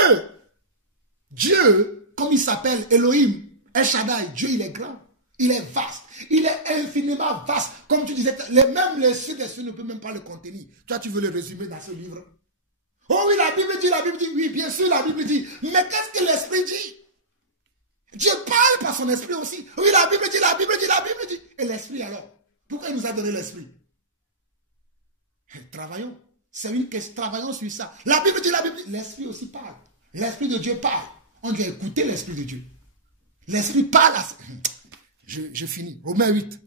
Dieu, comme il s'appelle, Elohim, El Shaddai, Dieu, il est grand. Il est vaste. Il est infiniment vaste. Comme tu disais, même les cieux des cieux ne peuvent même pas le contenir. Toi, tu veux le résumer dans ce livre. Oh oui, la Bible dit, oui, bien sûr, la Bible dit. Mais qu'est-ce que l'Esprit dit? Dieu parle par son Esprit aussi. Oui, la Bible dit, la Bible dit, la Bible dit. Et l'Esprit alors? Pourquoi il nous a donné l'Esprit? Travaillons. C'est une question. Travaillons sur ça. La Bible dit, l'Esprit aussi parle. L'Esprit de Dieu parle. On doit écouter l'Esprit de Dieu. L'Esprit parle. Je finis. Romains 8.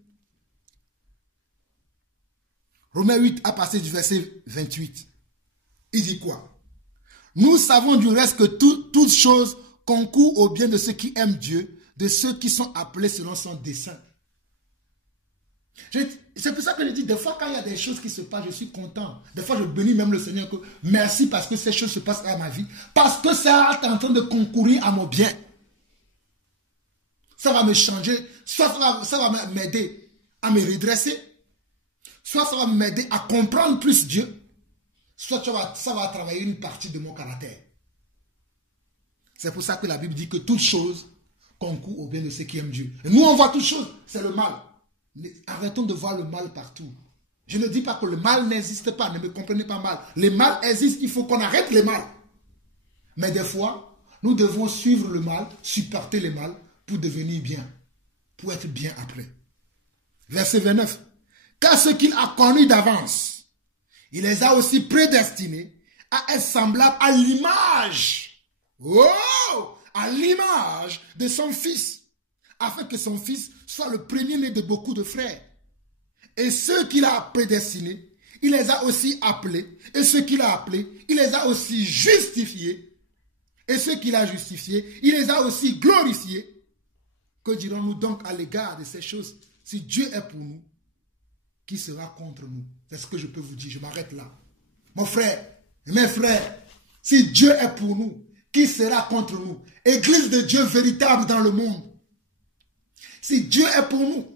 Romains 8 à partir du verset 28. Il dit quoi? Nous savons du reste que toutes choses concourent au bien de ceux qui aiment Dieu, de ceux qui sont appelés selon son dessein. C'est pour ça que je dis, des fois quand il y a des choses qui se passent, je suis content. Des fois je bénis même le Seigneur que merci parce que ces choses se passent dans ma vie. Parce que ça est en train de concourir à mon bien. Ça va me changer, ça va m'aider à me redresser. soit ça va m'aider à comprendre plus Dieu, soit ça va travailler une partie de mon caractère. C'est pour ça que la Bible dit que toute chose concourt au bien de ceux qui aiment Dieu. Et nous, on voit toute chose, c'est le mal. Mais arrêtons de voir le mal partout. Je ne dis pas que le mal n'existe pas, ne me comprenez pas mal. Le mal existe, il faut qu'on arrête le mal. Mais des fois, nous devons suivre le mal, supporter le mal pour devenir bien, pour être bien après. Verset 29. Car ce qu'il a connu d'avance, il les a aussi prédestinés à être semblables à l'image. Oh! À l'image de son fils, afin que son fils soit le premier-né de beaucoup de frères. Et ceux qu'il a prédestinés, il les a aussi appelés. Et ceux qu'il a appelés, il les a aussi justifiés. Et ceux qu'il a justifiés, il les a aussi glorifiés. Que dirons-nous donc à l'égard de ces choses? Si Dieu est pour nous, qui sera contre nous? C'est ce que je peux vous dire. Je m'arrête là. Mon frère, mes frères, si Dieu est pour nous, qui sera contre nous? Église de Dieu véritable dans le monde. Si Dieu est pour nous,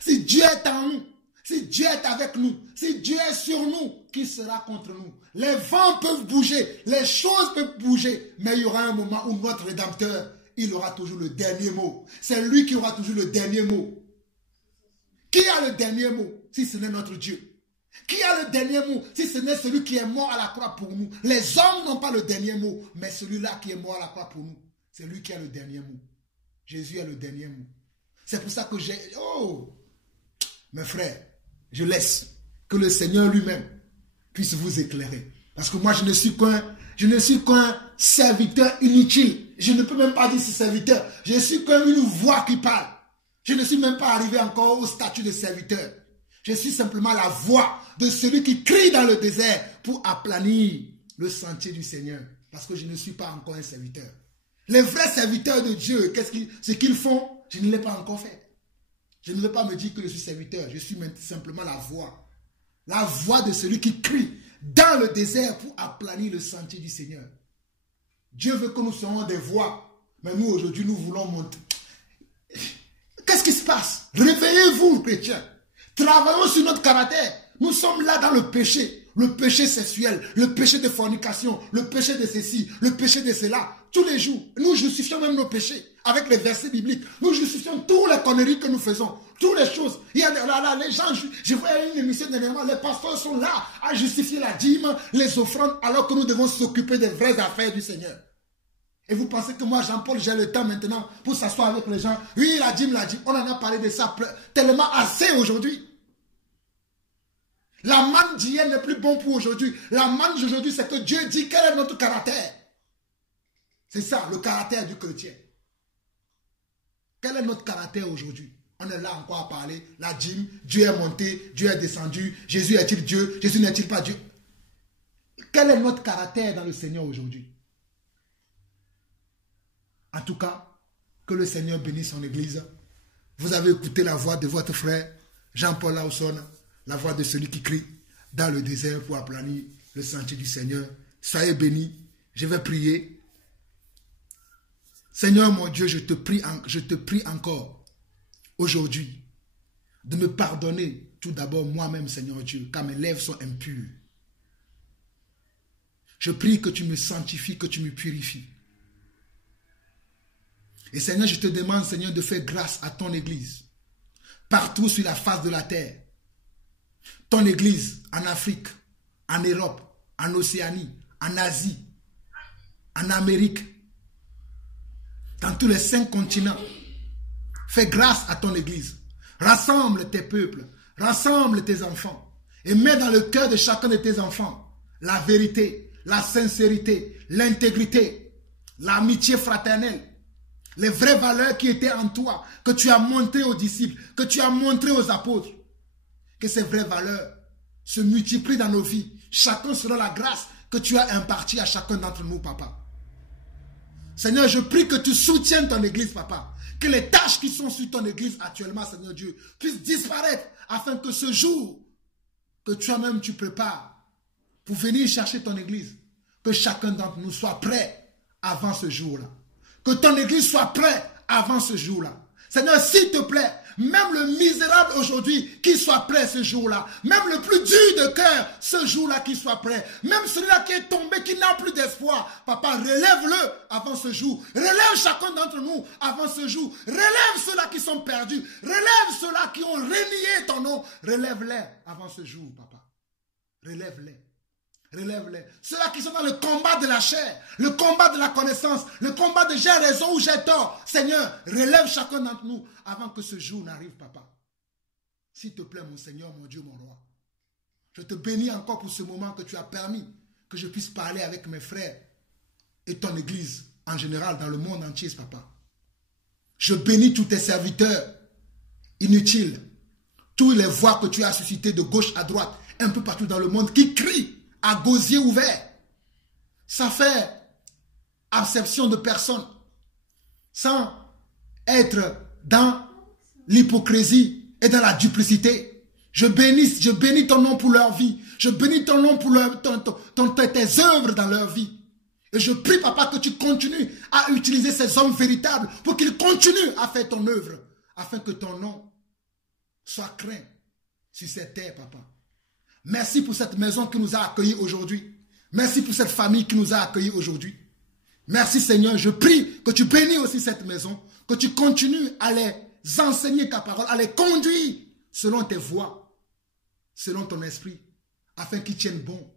si Dieu est en nous, si Dieu est avec nous, si Dieu est sur nous, qui sera contre nous? Les vents peuvent bouger, les choses peuvent bouger, mais il y aura un moment où notre Rédempteur, il aura toujours le dernier mot. C'est lui qui aura toujours le dernier mot. Qui a le dernier mot si ce n'est notre Dieu? Qui a le dernier mot si ce n'est celui qui est mort à la croix pour nous? Les hommes n'ont pas le dernier mot, mais celui-là qui est mort à la croix pour nous, c'est lui qui a le dernier mot. Jésus a le dernier mot. C'est pour ça que j'ai... Oh! Mes frères, je laisse que le Seigneur lui-même puisse vous éclairer. Parce que moi, je ne suis qu'un serviteur inutile. Je ne peux même pas dire ce serviteur. Je suis comme une voix qui parle. Je ne suis même pas arrivé encore au statut de serviteur. Je suis simplement la voix de celui qui crie dans le désert pour aplanir le sentier du Seigneur. Parce que je ne suis pas encore un serviteur. Les vrais serviteurs de Dieu, ce qu'ils font, je ne l'ai pas encore fait. Je ne veux pas me dire que je suis serviteur. Je suis simplement la voix. La voix de celui qui crie dans le désert pour aplanir le sentier du Seigneur. Dieu veut que nous soyons des voix. Mais nous, aujourd'hui, nous voulons monter. Qu'est-ce qui se passe? Réveillez-vous, chrétiens. Travaillons sur notre caractère. Nous sommes là dans le péché sexuel, le péché de fornication, le péché de ceci, le péché de cela. Tous les jours, nous justifions même nos péchés avec les versets bibliques. Nous justifions toutes les conneries que nous faisons, toutes les choses. Il y a là, les gens, je voyais une émission dernièrement, les pasteurs sont là à justifier la dîme, les offrandes, alors que nous devons s'occuper des vraies affaires du Seigneur. Et vous pensez que moi, Jean-Paul, j'ai le temps maintenant pour s'asseoir avec les gens. Oui, la dîme. On en a parlé de ça tellement assez aujourd'hui. La manne d'hier n'est plus bon pour aujourd'hui. La manne d'aujourd'hui, c'est que Dieu dit quel est notre caractère. C'est ça, le caractère du chrétien. Quel est notre caractère aujourd'hui? On est là encore à parler. La dîme, Dieu est monté, Dieu est descendu. Jésus est-il Dieu? Jésus n'est-il pas Dieu? Quel est notre caractère dans le Seigneur aujourd'hui? En tout cas, que le Seigneur bénisse son Église. Vous avez écouté la voix de votre frère Jean-Paul Lawson, la voix de celui qui crie dans le désert pour aplanir le sentier du Seigneur. Soyez bénis. Je vais prier. Seigneur mon Dieu, je te prie encore aujourd'hui de me pardonner tout d'abord moi-même, Seigneur Dieu, car mes lèvres sont impures. Je prie que tu me sanctifies, que tu me purifies. Et Seigneur, je te demande, Seigneur, de faire grâce à ton Église, partout sur la face de la terre. Ton Église en Afrique, en Europe, en Océanie, en Asie, en Amérique, dans tous les 5 continents. Fais grâce à ton Église. Rassemble tes peuples, rassemble tes enfants et mets dans le cœur de chacun de tes enfants la vérité, la sincérité, l'intégrité, l'amitié fraternelle, les vraies valeurs qui étaient en toi, que tu as montrées aux disciples, que tu as montrées aux apôtres. Que ces vraies valeurs se multiplient dans nos vies. Chacun selon la grâce que tu as impartie à chacun d'entre nous, Papa. Seigneur, je prie que tu soutiennes ton Église, Papa. Que les tâches qui sont sur ton Église actuellement, Seigneur Dieu, puissent disparaître afin que ce jour que toi-même tu prépares pour venir chercher ton Église, que chacun d'entre nous soit prêt avant ce jour-là. Que ton Église soit prête avant ce jour-là. Seigneur, s'il te plaît, Même le misérable aujourd'hui, qu'il soit prêt ce jour-là. Même le plus dur de cœur, ce jour-là, qu'il soit prêt. Même celui-là qui est tombé, qui n'a plus d'espoir. Papa, relève-le avant ce jour. Relève chacun d'entre nous avant ce jour. Relève ceux-là qui sont perdus. Relève ceux-là qui ont renié ton nom. Relève-les avant ce jour, papa. Relève-les. Relève-les. Ceux-là qui sont dans le combat de la chair, le combat de la connaissance, le combat de j'ai raison ou j'ai tort. Seigneur, relève chacun d'entre nous avant que ce jour n'arrive, papa. S'il te plaît, mon Seigneur, mon Dieu, mon roi. Je te bénis encore pour ce moment que tu as permis que je puisse parler avec mes frères et ton église en général dans le monde entier, papa. Je bénis tous tes serviteurs inutiles, toutes les voix que tu as suscitées de gauche à droite, un peu partout dans le monde, qui crient à gosier ouvert. Ça fait acception de personne, sans être dans l'hypocrisie et dans la duplicité. Je bénis ton nom pour leur vie. Je bénis ton nom pour tes œuvres dans leur vie. Et je prie, papa, que tu continues à utiliser ces hommes véritables pour qu'ils continuent à faire ton œuvre, afin que ton nom soit craint sur cette terre, papa. Merci pour cette maison qui nous a accueillis aujourd'hui. Merci pour cette famille qui nous a accueillis aujourd'hui. Merci, Seigneur. Je prie que tu bénis aussi cette maison, que tu continues à les enseigner ta parole, à les conduire selon tes voies, selon ton esprit, afin qu'ils tiennent bon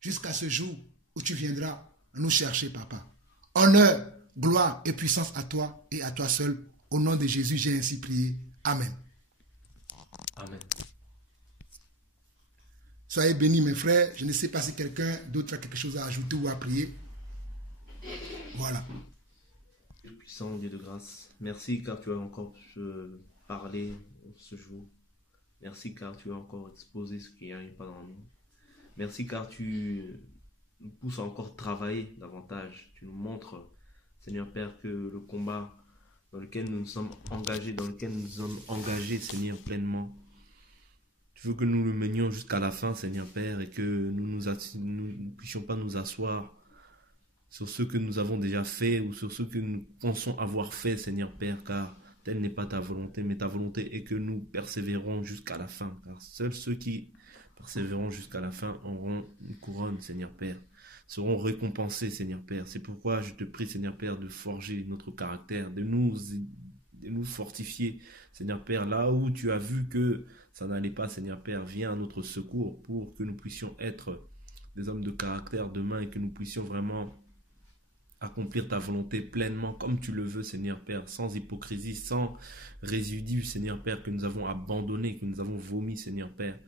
jusqu'à ce jour où tu viendras nous chercher, papa. Honneur, gloire et puissance à toi et à toi seul. Au nom de Jésus, j'ai ainsi prié. Amen. Amen. Soyez bénis, mes frères. Je ne sais pas si quelqu'un d'autre a quelque chose à ajouter ou à prier. Voilà. Dieu puissant, Dieu de grâce, merci car tu as encore parlé ce jour. Merci car tu as encore exposé ce qui arrive pendant nous. Merci car tu nous pousses à encore travailler davantage. Tu nous montres, Seigneur Père, que le combat dans lequel nous sommes engagés, Seigneur, pleinement, tu veux que nous le menions jusqu'à la fin, Seigneur Père, et que nous ne puissions pas nous asseoir sur ce que nous avons déjà fait ou sur ce que nous pensons avoir fait, Seigneur Père, car telle n'est pas ta volonté, mais ta volonté est que nous persévérons jusqu'à la fin, car seuls ceux qui persévéreront jusqu'à la fin auront une couronne, Seigneur Père, seront récompensés, Seigneur Père. C'est pourquoi je te prie, Seigneur Père, de forger notre caractère, de nous fortifier, Seigneur Père, là où tu as vu que ça n'allait pas, Seigneur Père, viens à notre secours pour que nous puissions être des hommes de caractère demain et que nous puissions vraiment accomplir ta volonté pleinement comme tu le veux, Seigneur Père, sans hypocrisie, sans résidus, Seigneur Père, que nous avons abandonné, que nous avons vomi, Seigneur Père.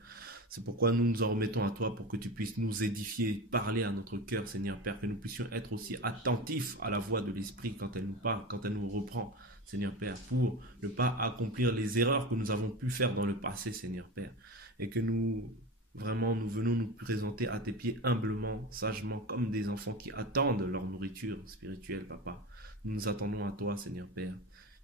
C'est pourquoi nous nous en remettons à toi pour que tu puisses nous édifier, parler à notre cœur, Seigneur Père, que nous puissions être aussi attentifs à la voix de l'Esprit quand elle nous parle, quand elle nous reprend, Seigneur Père, pour ne pas accomplir les erreurs que nous avons pu faire dans le passé, Seigneur Père, et que nous venons nous présenter à tes pieds humblement, sagement, comme des enfants qui attendent leur nourriture spirituelle, Papa. Nous nous attendons à toi, Seigneur Père.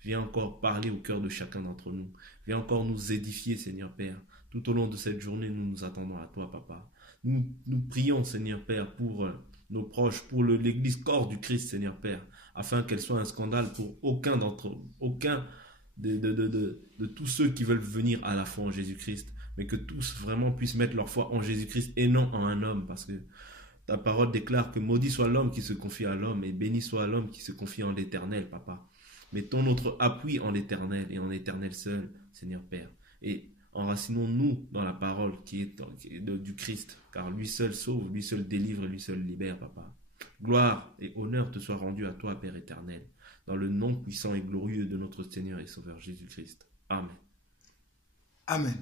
Viens encore parler au cœur de chacun d'entre nous. Viens encore nous édifier, Seigneur Père. Tout au long de cette journée, nous nous attendons à toi, Papa. Nous prions, Seigneur Père, pour nos proches, pour l'Église corps du Christ, Seigneur Père, afin qu'elle soit un scandale pour aucun de tous ceux qui veulent venir à la foi en Jésus-Christ, mais que tous vraiment puissent mettre leur foi en Jésus-Christ et non en un homme, parce que ta parole déclare que maudit soit l'homme qui se confie à l'homme et béni soit l'homme qui se confie en l'Éternel, Papa. Mettons notre appui en l'Éternel et en l'Éternel seul, Seigneur Père, et enracinons-nous dans la parole qui est du Christ, car lui seul sauve, lui seul délivre, lui seul libère, Papa. Gloire et honneur te soient rendus à toi, Père éternel, dans le nom puissant et glorieux de notre Seigneur et Sauveur Jésus-Christ. Amen. Amen.